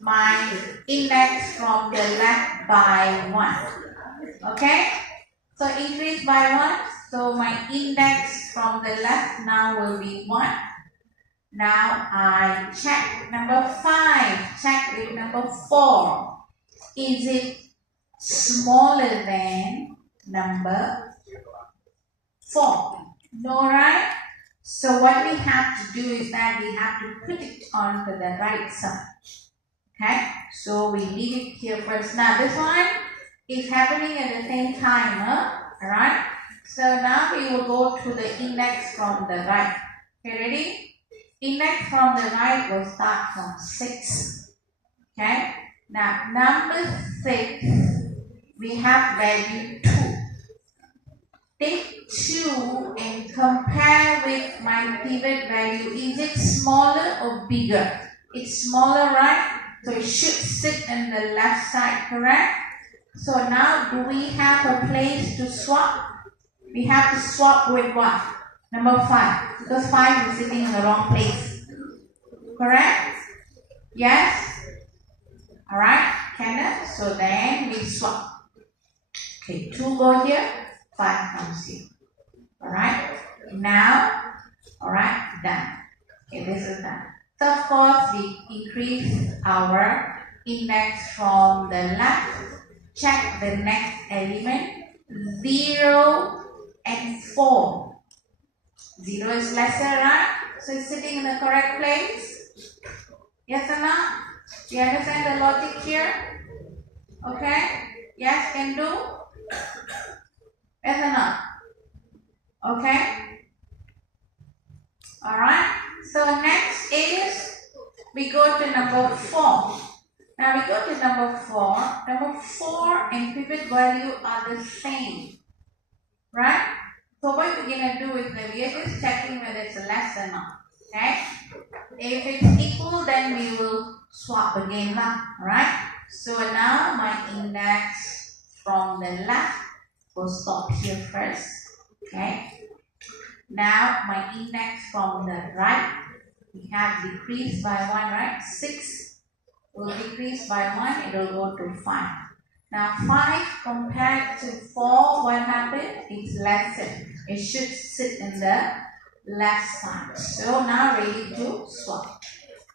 my index from the left by 1. Okay. So increase by 1. So my index from the left now will be 1. Now I check number 5. Check with number 4. Is it smaller than number 4? No, right? So what we have to do is that we have to put it onto the right side. Okay? So we leave it here first. Now this one is happening at the same time. Alright? So now we will go to the index from the right. Okay, ready? Index from the right will start from 6. Okay? Now number 6, we have value 2. Take 2 and compare with my pivot value. Is it smaller or bigger? It's smaller, right? So it should sit in the left side, correct? So now do we have a place to swap? We have to swap with what? Number 5. Because 5 is sitting in the wrong place. Correct? Yes? Alright, Kenneth. So then we swap. Okay, 2 go here. 5 comes here. Alright. Now, alright, done. Okay, this is done. So of course, we increase our index from the left. Check the next element. 0 and 4. 0 is lesser, right? So it's sitting in the correct place. Yes or no? Do you understand the logic here? Okay? Yes, can do? Yes or not? Okay. Alright. So next is we go to number 4. Now we go to number 4. Number 4 and pivot value are the same. Right? So what we're going to do is that we are just checking whether it's less or not. Okay? If it's equal, then we will swap again. Right? So now my index from the left will stop here first. Okay. Now my index from the right, we have decreased by 1, right? 6 will decrease by 1, it will go to 5. Now 5 compared to 4, what happened? It's lesser. It should sit in the left side. So now ready to swap.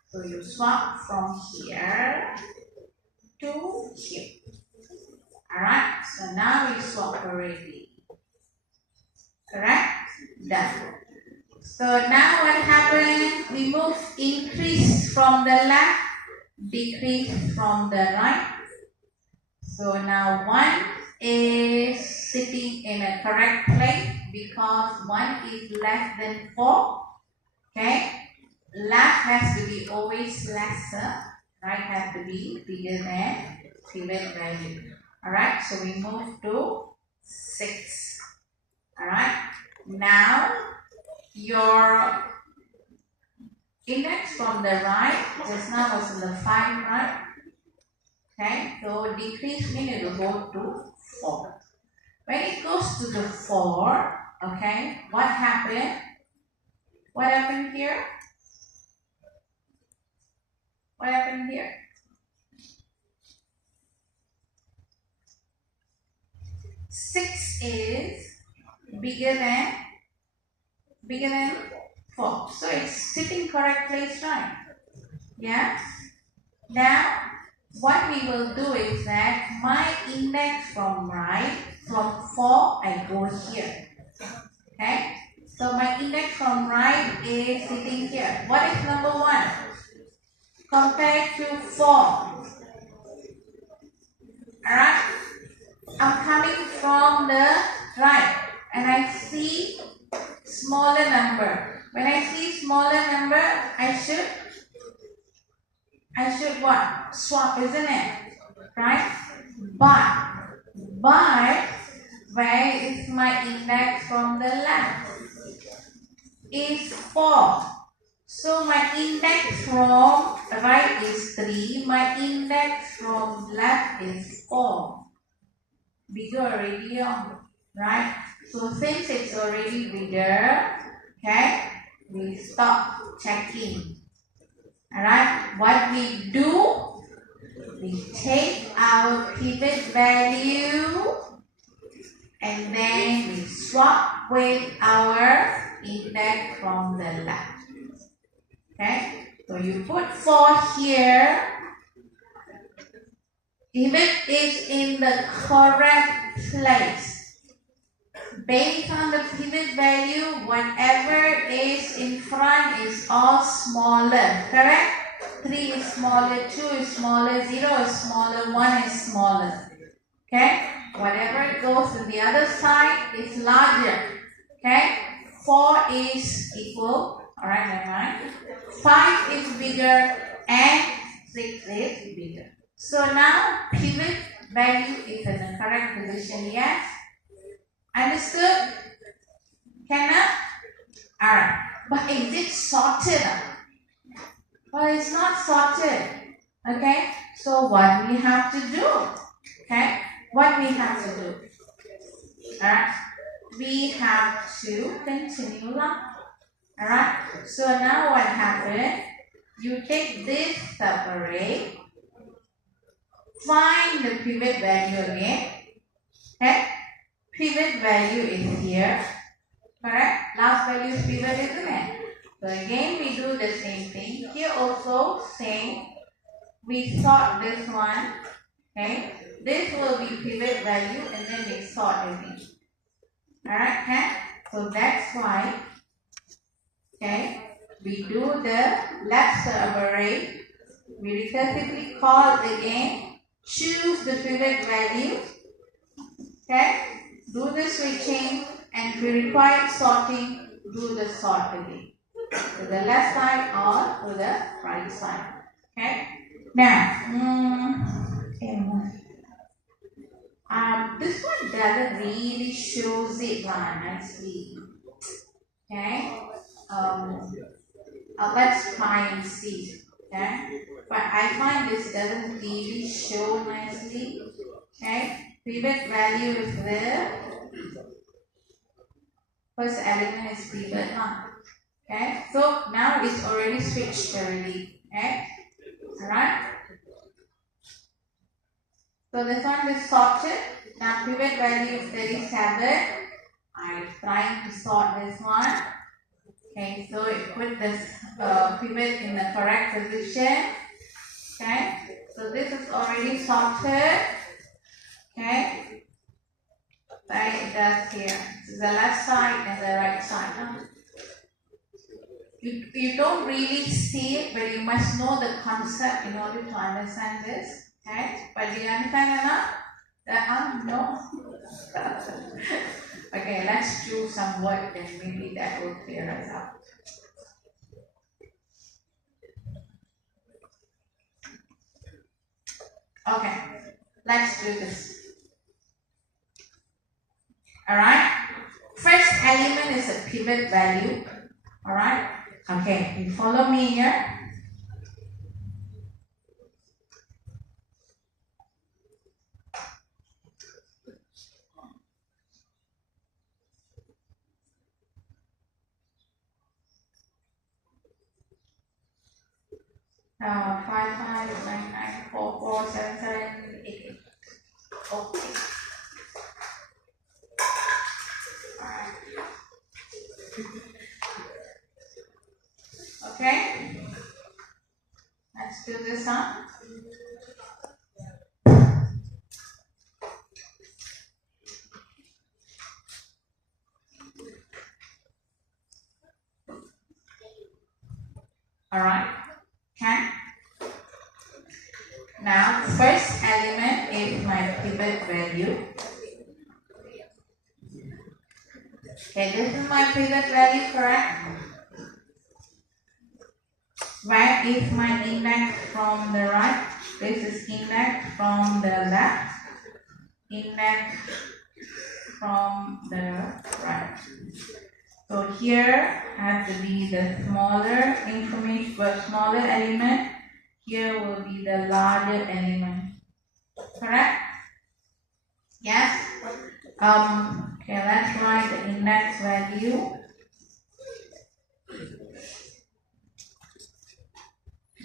So you swap from here to here. Alright, so now we swap already. Correct? Done. So now what happened? We move increase from the left, decrease from the right. So now 1 is sitting in a correct place because 1 is less than 4. Okay? Left has to be always lesser. Right has to be bigger than pivot value. Alright, so we move to 6. Alright, now your index from the right just now was in the 5, right? Okay, so decrease means it will go to 4. When it goes to the 4, okay, what happened? What happened here? What happened here? Six is bigger than 4. So it's sitting correct place, right? Yeah. Now what we will do is that my index from right, from 4 I go here. Okay. So my index from right is sitting here. What is number 1? Compared to 4. Alright? I'm coming from the right and I see smaller number. When I see smaller number, I should I should what? Swap, isn't it? Right? But where is my index from the left? Is 4. So my index from right is 3. My index from left is 4. Bigger already, right? So since it's already bigger, okay, we stop checking. Alright, what we do, we take our pivot value and then we swap with our index from the left. Okay, so you put 4 here. If it is in the correct place, based on the pivot value, whatever is in front is all smaller, correct? 3 is smaller, 2 is smaller, 0 is smaller, 1 is smaller. Okay? Whatever goes to the other side is larger. Okay? 4 is equal. Alright, never mind. 5 is bigger and 6 is bigger. So now pivot value is in the correct position, yes? Understood? Cannot? Alright. But is it sorted? Well, it's not sorted. Okay? So what we have to do? Okay? What we have to do? Alright? We have to continue along. Alright? So now what happened? You take this separate. Find the pivot value again. Okay? Pivot value is here. Correct? Last value is pivot, isn't it? So again we do the same thing. Here also same. We sort this one. Okay? This will be pivot value and then we sort again. Alright? Okay? So that's why, okay, we do the left separate. We recursively call again. Choose the pivot value. Okay? Do the switching, and if we require sorting, do the sort again. To the left side or to the right side. Okay? Now, this one doesn't really shows it nicely. Okay? Let's try and see. Okay? But I find this doesn't really show nicely. Okay? Pivot value is there. First element is pivot. Okay? So now it's already switched already. Okay? Alright? So this one is sorted. Now pivot value is 37. I'm trying to sort this one. Okay, so it put this pivot in the correct position. Okay, so this is already sorted. Okay, like it does here. This is the left side and the right side. You don't really see it, but you must know the concept in order to understand this. Okay, but do you understand enough? No. Okay, let's do some work and maybe that will clear us up. Okay, let's do this. Alright, first element is a pivot value. Alright, okay, you follow me here. Now 5, 5, 9, 9, 4, 4, 7, 7, 8. Okay. Alright. Okay. Let's do this, huh? Alright. Okay. Now, first element is my pivot value. Okay, this is my pivot value, correct? Where is my index from the right? This is index from the left. Index from the right. So here has to be the smaller information, smaller element. Here will be the larger element. Correct? Yes? Okay, let's write the index value.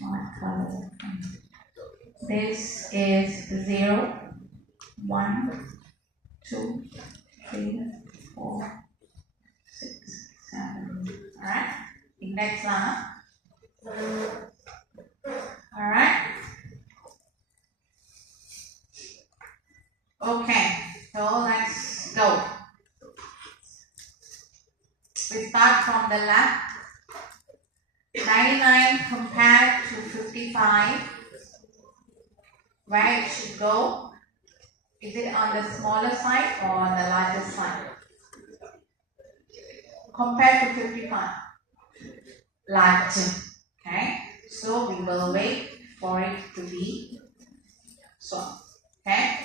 What color? This is 0, 1, 2, 3, 4, 6, 7. Alright? Index line. Alright? Okay, so let's go. We start from the left. 99 compared to 55. Where it should go? Is it on the smaller side or on the larger side? Compared to 55. Larger. Okay. So we will wait for it to be so. Okay.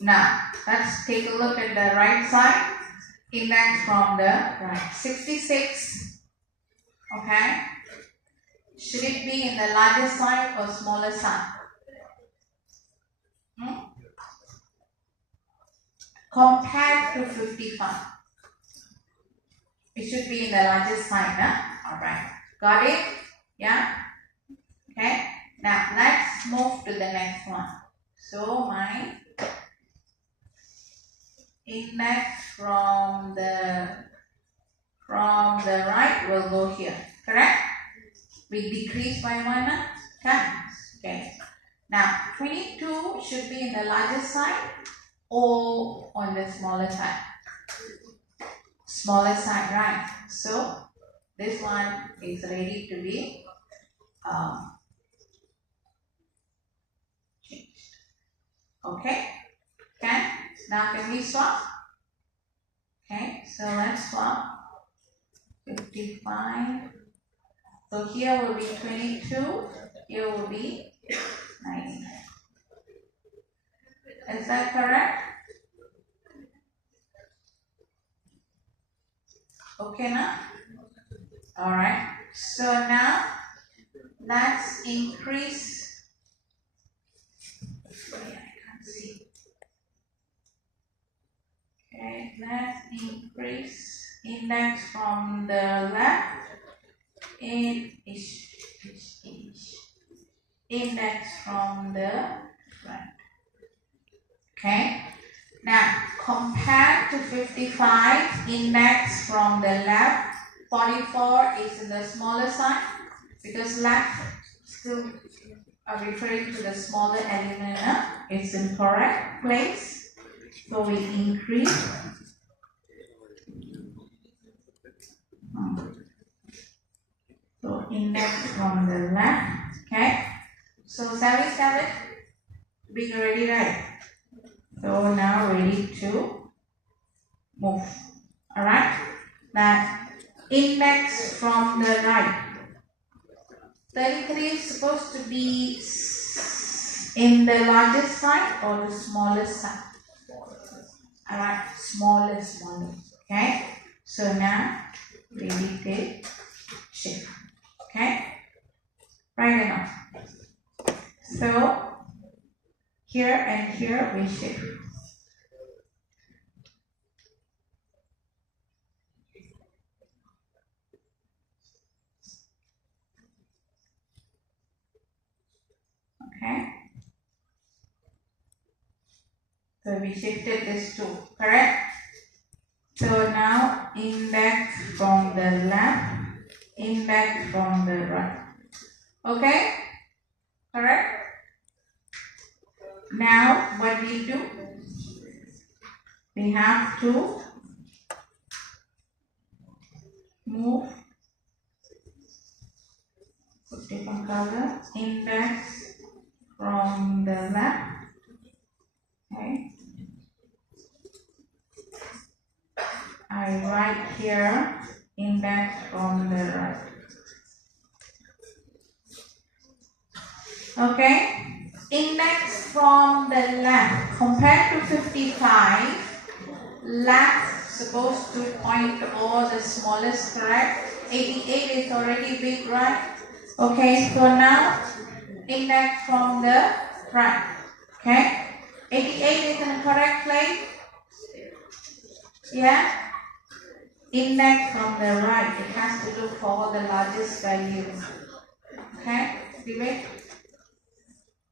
Now let's take a look at the right side. Index from the right. 66. Okay. Should it be in the larger side or smaller side? Compared to 55. It should be in the larger side, huh? Alright. Got it? Yeah? Okay. Now let's move to the next one. So my index from the right will go here. Correct? We decrease by 1 times. Okay. Now 22 should be in the larger side or on the smaller side. Smaller side, right? So this one is ready to be changed. Okay. Okay. Now can we swap? Okay. So let's swap. 55. So here will be 22. Here will be 99. Is that correct? Okay now? Alright. So now let's increase. I can't see. Okay, let's increase index from the left. Index from the right. Okay. Now compare to 55, index from the left. 44 is in the smaller side because left still referring to the smaller element. It's in correct place. So we increase. So index from the left. Okay. So 77 being already right. So now ready to move. Alright. Now index from the right. 33 is supposed to be in the largest side or the smallest side. Alright, smallest. Okay. So now ready to shift. Okay. Right enough. So here and here we shift. Okay. So we shifted this too, correct? So now index from the left, index from the right. Okay? Correct? Now what we do? We have to move, put different color, index from the left. Okay. I write here index from the right. Okay, index from the left compared to 55. Left supposed to point all the smallest, correct? 88 is already big, right? Okay, so now index from the right. Okay, 88 is in the correct place. Yeah, index from the right. It has to look for the largest value. Okay, debate.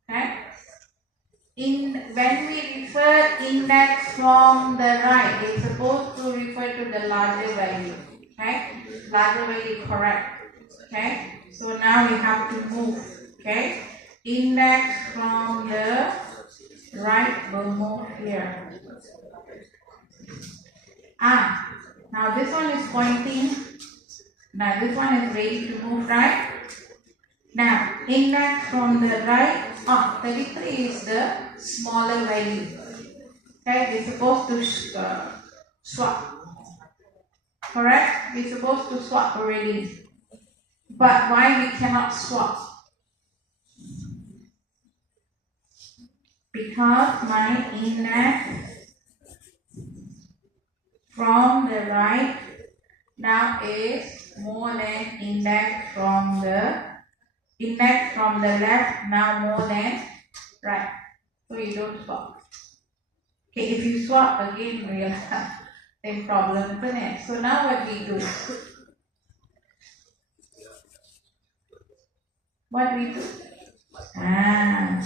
Okay. When we refer index from the right, it's supposed to refer to the larger value. Okay, larger value correct. Okay, so now we have to move. Okay, index from the right will move here. Now this one is pointing. Now this one is ready to move, right? Now, index from the right, 33 is the smaller value. Okay, we're supposed to swap. Correct? We're supposed to swap already. But why we cannot swap? Because my index from the right now is more than index from the left now more than right. So you don't swap. Okay, if you swap again, we'll have same problem, isn't it? So now what we do?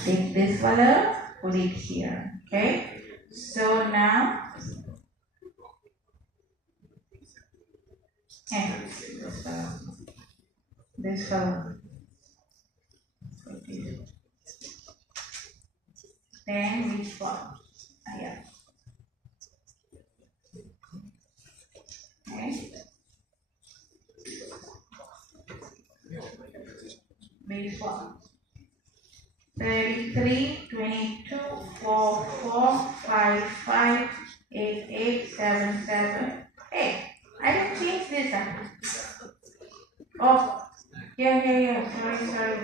Take this color, put it here. Okay. So now, this color. Then we swap. Yeah. Okay. We swap. 33, 22, 44, 55, 88, 77. Hey, I didn't change this. Oh, yeah. Sorry.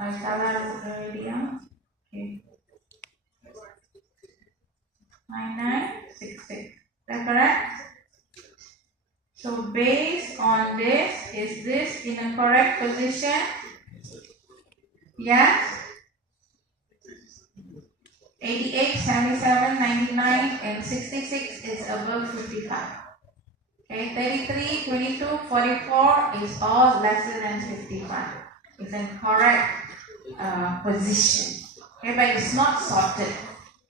I salah already. Okay. 9966. Is that correct? So based on this, is this in a correct position? Yes. 88, 77, 99 and 66 is above 55. Okay, 33, 22, 44 is all lesser than 55. It's in correct position. Okay, but it's not sorted.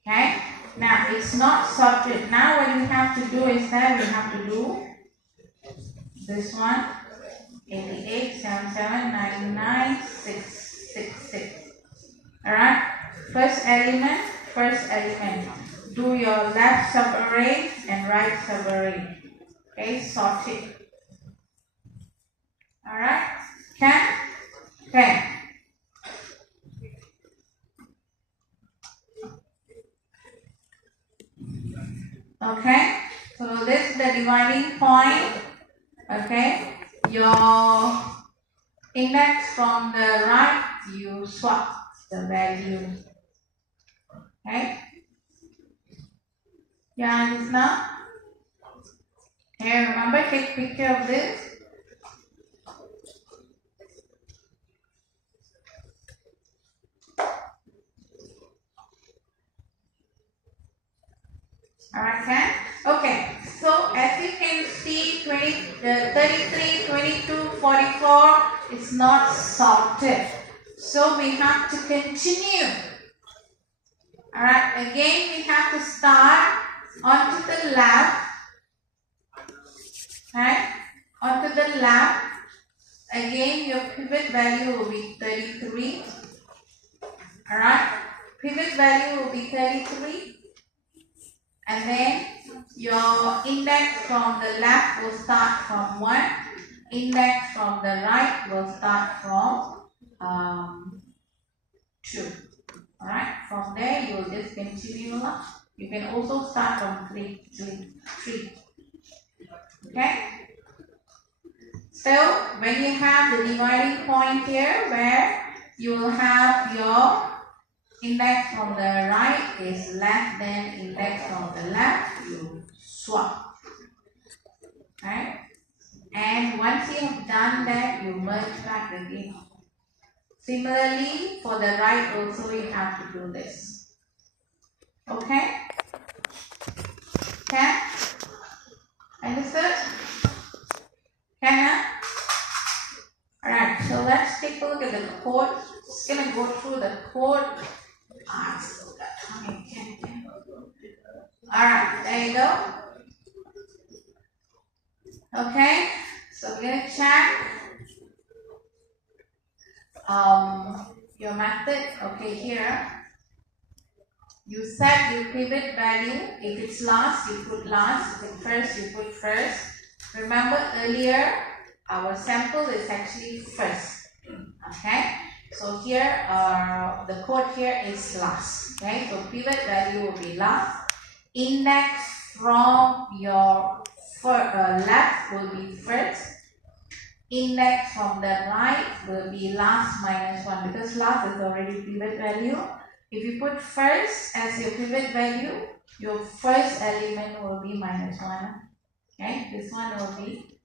Okay, now it's not sorted. Now what we have to do is that we have to do this one. 88, 77, 99, 666. Alright, first element. Do your left subarray and right subarray. Okay, sort it. Alright, can? Okay. Okay, so this is the dividing point. Okay, your index from the right, you swap the value. Okay, you understand now? Here, remember, take picture of this. Alright, okay. So as you can see, 33, 22, 44 is not sorted. So we have to continue. Alright, again we have to start onto the left. Right? Onto the left. Again your pivot value will be 33. Alright? Pivot value will be 33. And then your index from the left will start from 1. Index from the right will start from 2. Alright, from there you will just continue. You can also start from 3. Okay? So when you have the dividing point here where you will have your index from the right is left, then index from the left, you swap. Right? And once you have done that, you merge back again. Similarly, for the right also you have to do this. Okay? Can? Understood? Can? Alright, so let's take a look at the code. Just gonna go through the code. Still got time. Can. Alright, there you go. Okay, so we're gonna check your method. Okay, here you set your pivot value. If it's last, you put last. If it's first, you put first. Remember earlier, our sample is actually first. Okay, so here the code here is last. Okay, so pivot value will be last. Index from your left will be first. Index from the right will be last minus 1 because last is already pivot value. If you put first as your pivot value, your first element will be minus 1. Okay, this one will be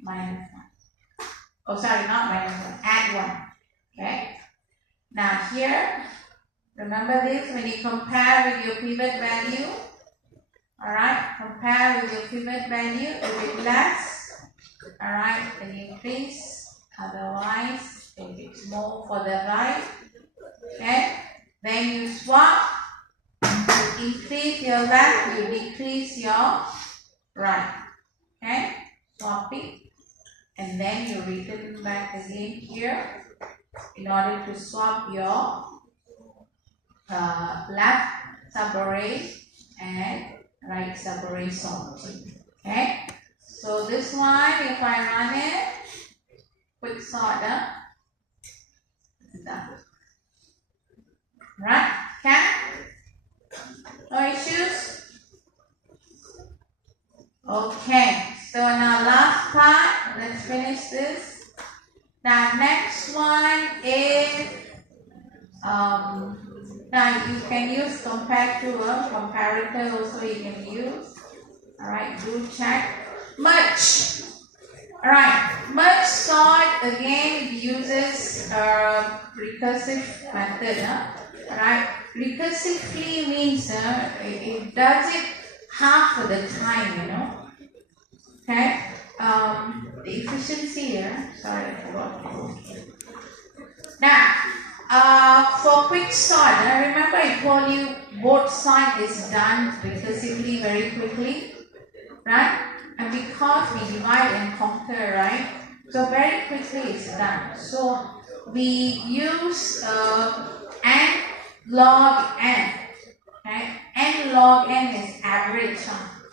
minus 1. Oh, sorry, not minus 1, add 1. Okay, now here, remember this when you compare with your pivot value. Alright, compare with your pivot value. If it less, alright, then increase. Otherwise, if it's more for the right, okay, then you swap. You increase your left, you decrease your right. Okay, swapping. And then you return back again here in order to swap your left subarray and right subarray sorting. Okay, so this one, if I run it, quick sort done. Right? Okay? No issues? Okay, so now last part, let's finish this. Now next one is now you can use compare to a comparator also you can use. Alright, do check. Merge. Alright, merge sort again uses recursive method. Alright, recursively means it does it half of the time, you know. Okay, the efficiency here, sorry I forgot. Now, for quick sort, remember I told you both sort is done recursively very quickly, right? And because we divide and conquer, right? So very quickly it's done. So we use n log n, okay? N log n is average,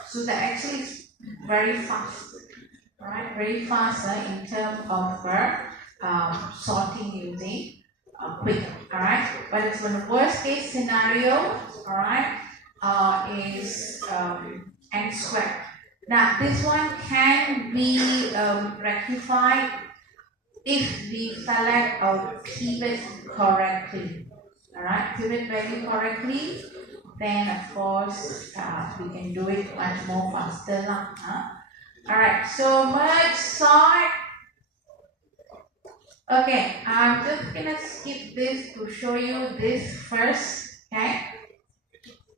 so that actually is very fast, right? Very fast in terms of sorting using quick, alright? But it's when the worst case scenario, alright, is n squared. Now this one can be rectified if we select our pivot correctly, alright? Pivot value correctly, then of course we can do it much more faster. Alright, so merge sort. Okay, I'm just gonna skip this to show you this first. Okay.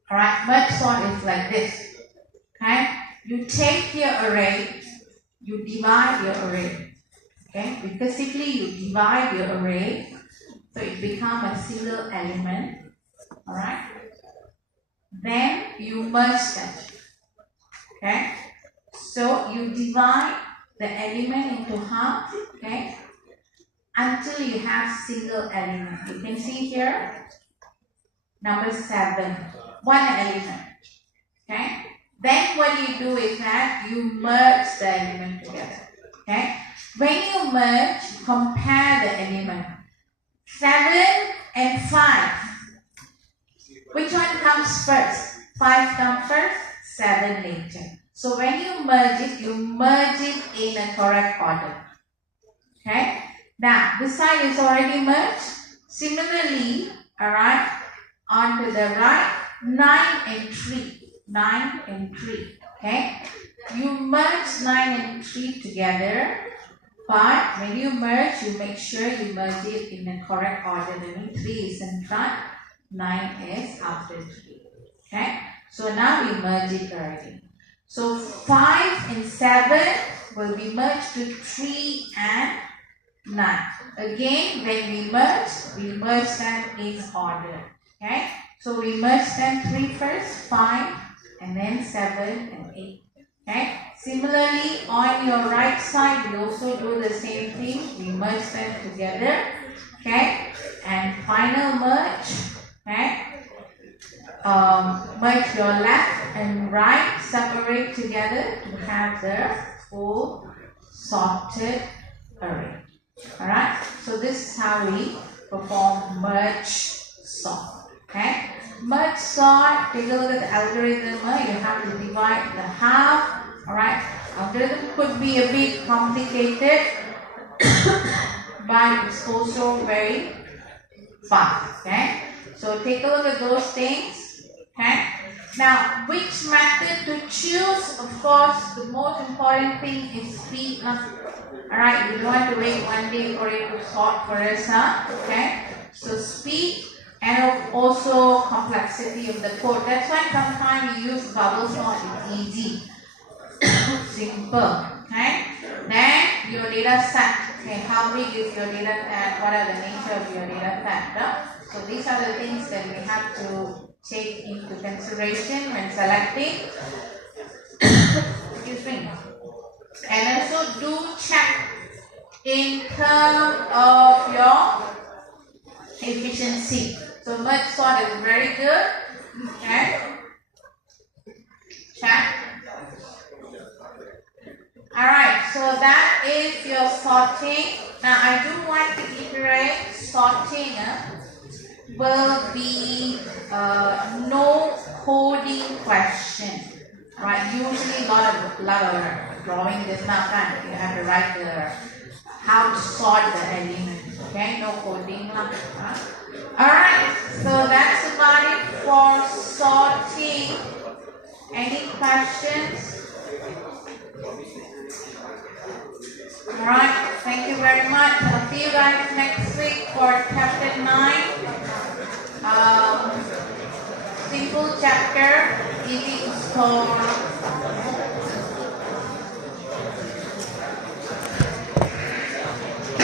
Alright, merge sort is like this. Okay. You take your array, you divide your array. Okay, recursively you divide your array, so it becomes a single element. Alright. Then you merge them. Okay. So you divide the element into half. Okay. Until you have single element. You can see here, number 7, one element. Okay. Then what you do is that you merge the element together. Okay. When you merge, compare the element. 7 and 5. Which one comes first? 5 comes first, 7 later. So when you merge it in a correct order. Okay. Now, this side is already merged. Similarly, alright, on to the right, 9 and 3. 9 and 3. Okay? You merge 9 and 3 together, but when you merge, you make sure you merge it in the correct order. That means 3 is in front, 9 is after 3. Okay? So now we merge it already. So 5 and 7 will be merged to 3 and 9. Again, when we merge them in order. Okay? So we merge them 3 first, 5, and then 7 and 8. Okay? Similarly, on your right side, we also do the same thing. We merge them together. Okay? And final merge. Okay? Merge your left and right, separate together to have the full sorted array. Alright, so this is how we perform merge sort. Okay, merge sort, take a look at the algorithm. You have to divide the half. Alright, algorithm could be a bit complicated, but it's also very fun. Okay, so take a look at those things. Okay, now which method to choose? Of course, the most important thing is speed. Alright, you don't want to wait one day for it to sort for us, okay? So speed and also complexity of the code. That's why sometimes you use bubble sort. It's easy, simple, okay? Then your data set. Okay, how big is your data set? What are the nature of your data set? So these are the things that we have to take into consideration when selecting. Excuse me. And also do check in terms of your efficiency. So merge sort is very good. Okay. Check. Alright, so that is your sorting. Now I do want to iterate sorting will be no coding question. Right, usually a lot of drawing this now kind. You have to write the how to sort the elements. Okay, no coding lah. Alright, so that's about it for sorting. Any questions? Alright, thank you very much. I'll see you guys next week for chapter 9. Simple chapter, easy to score.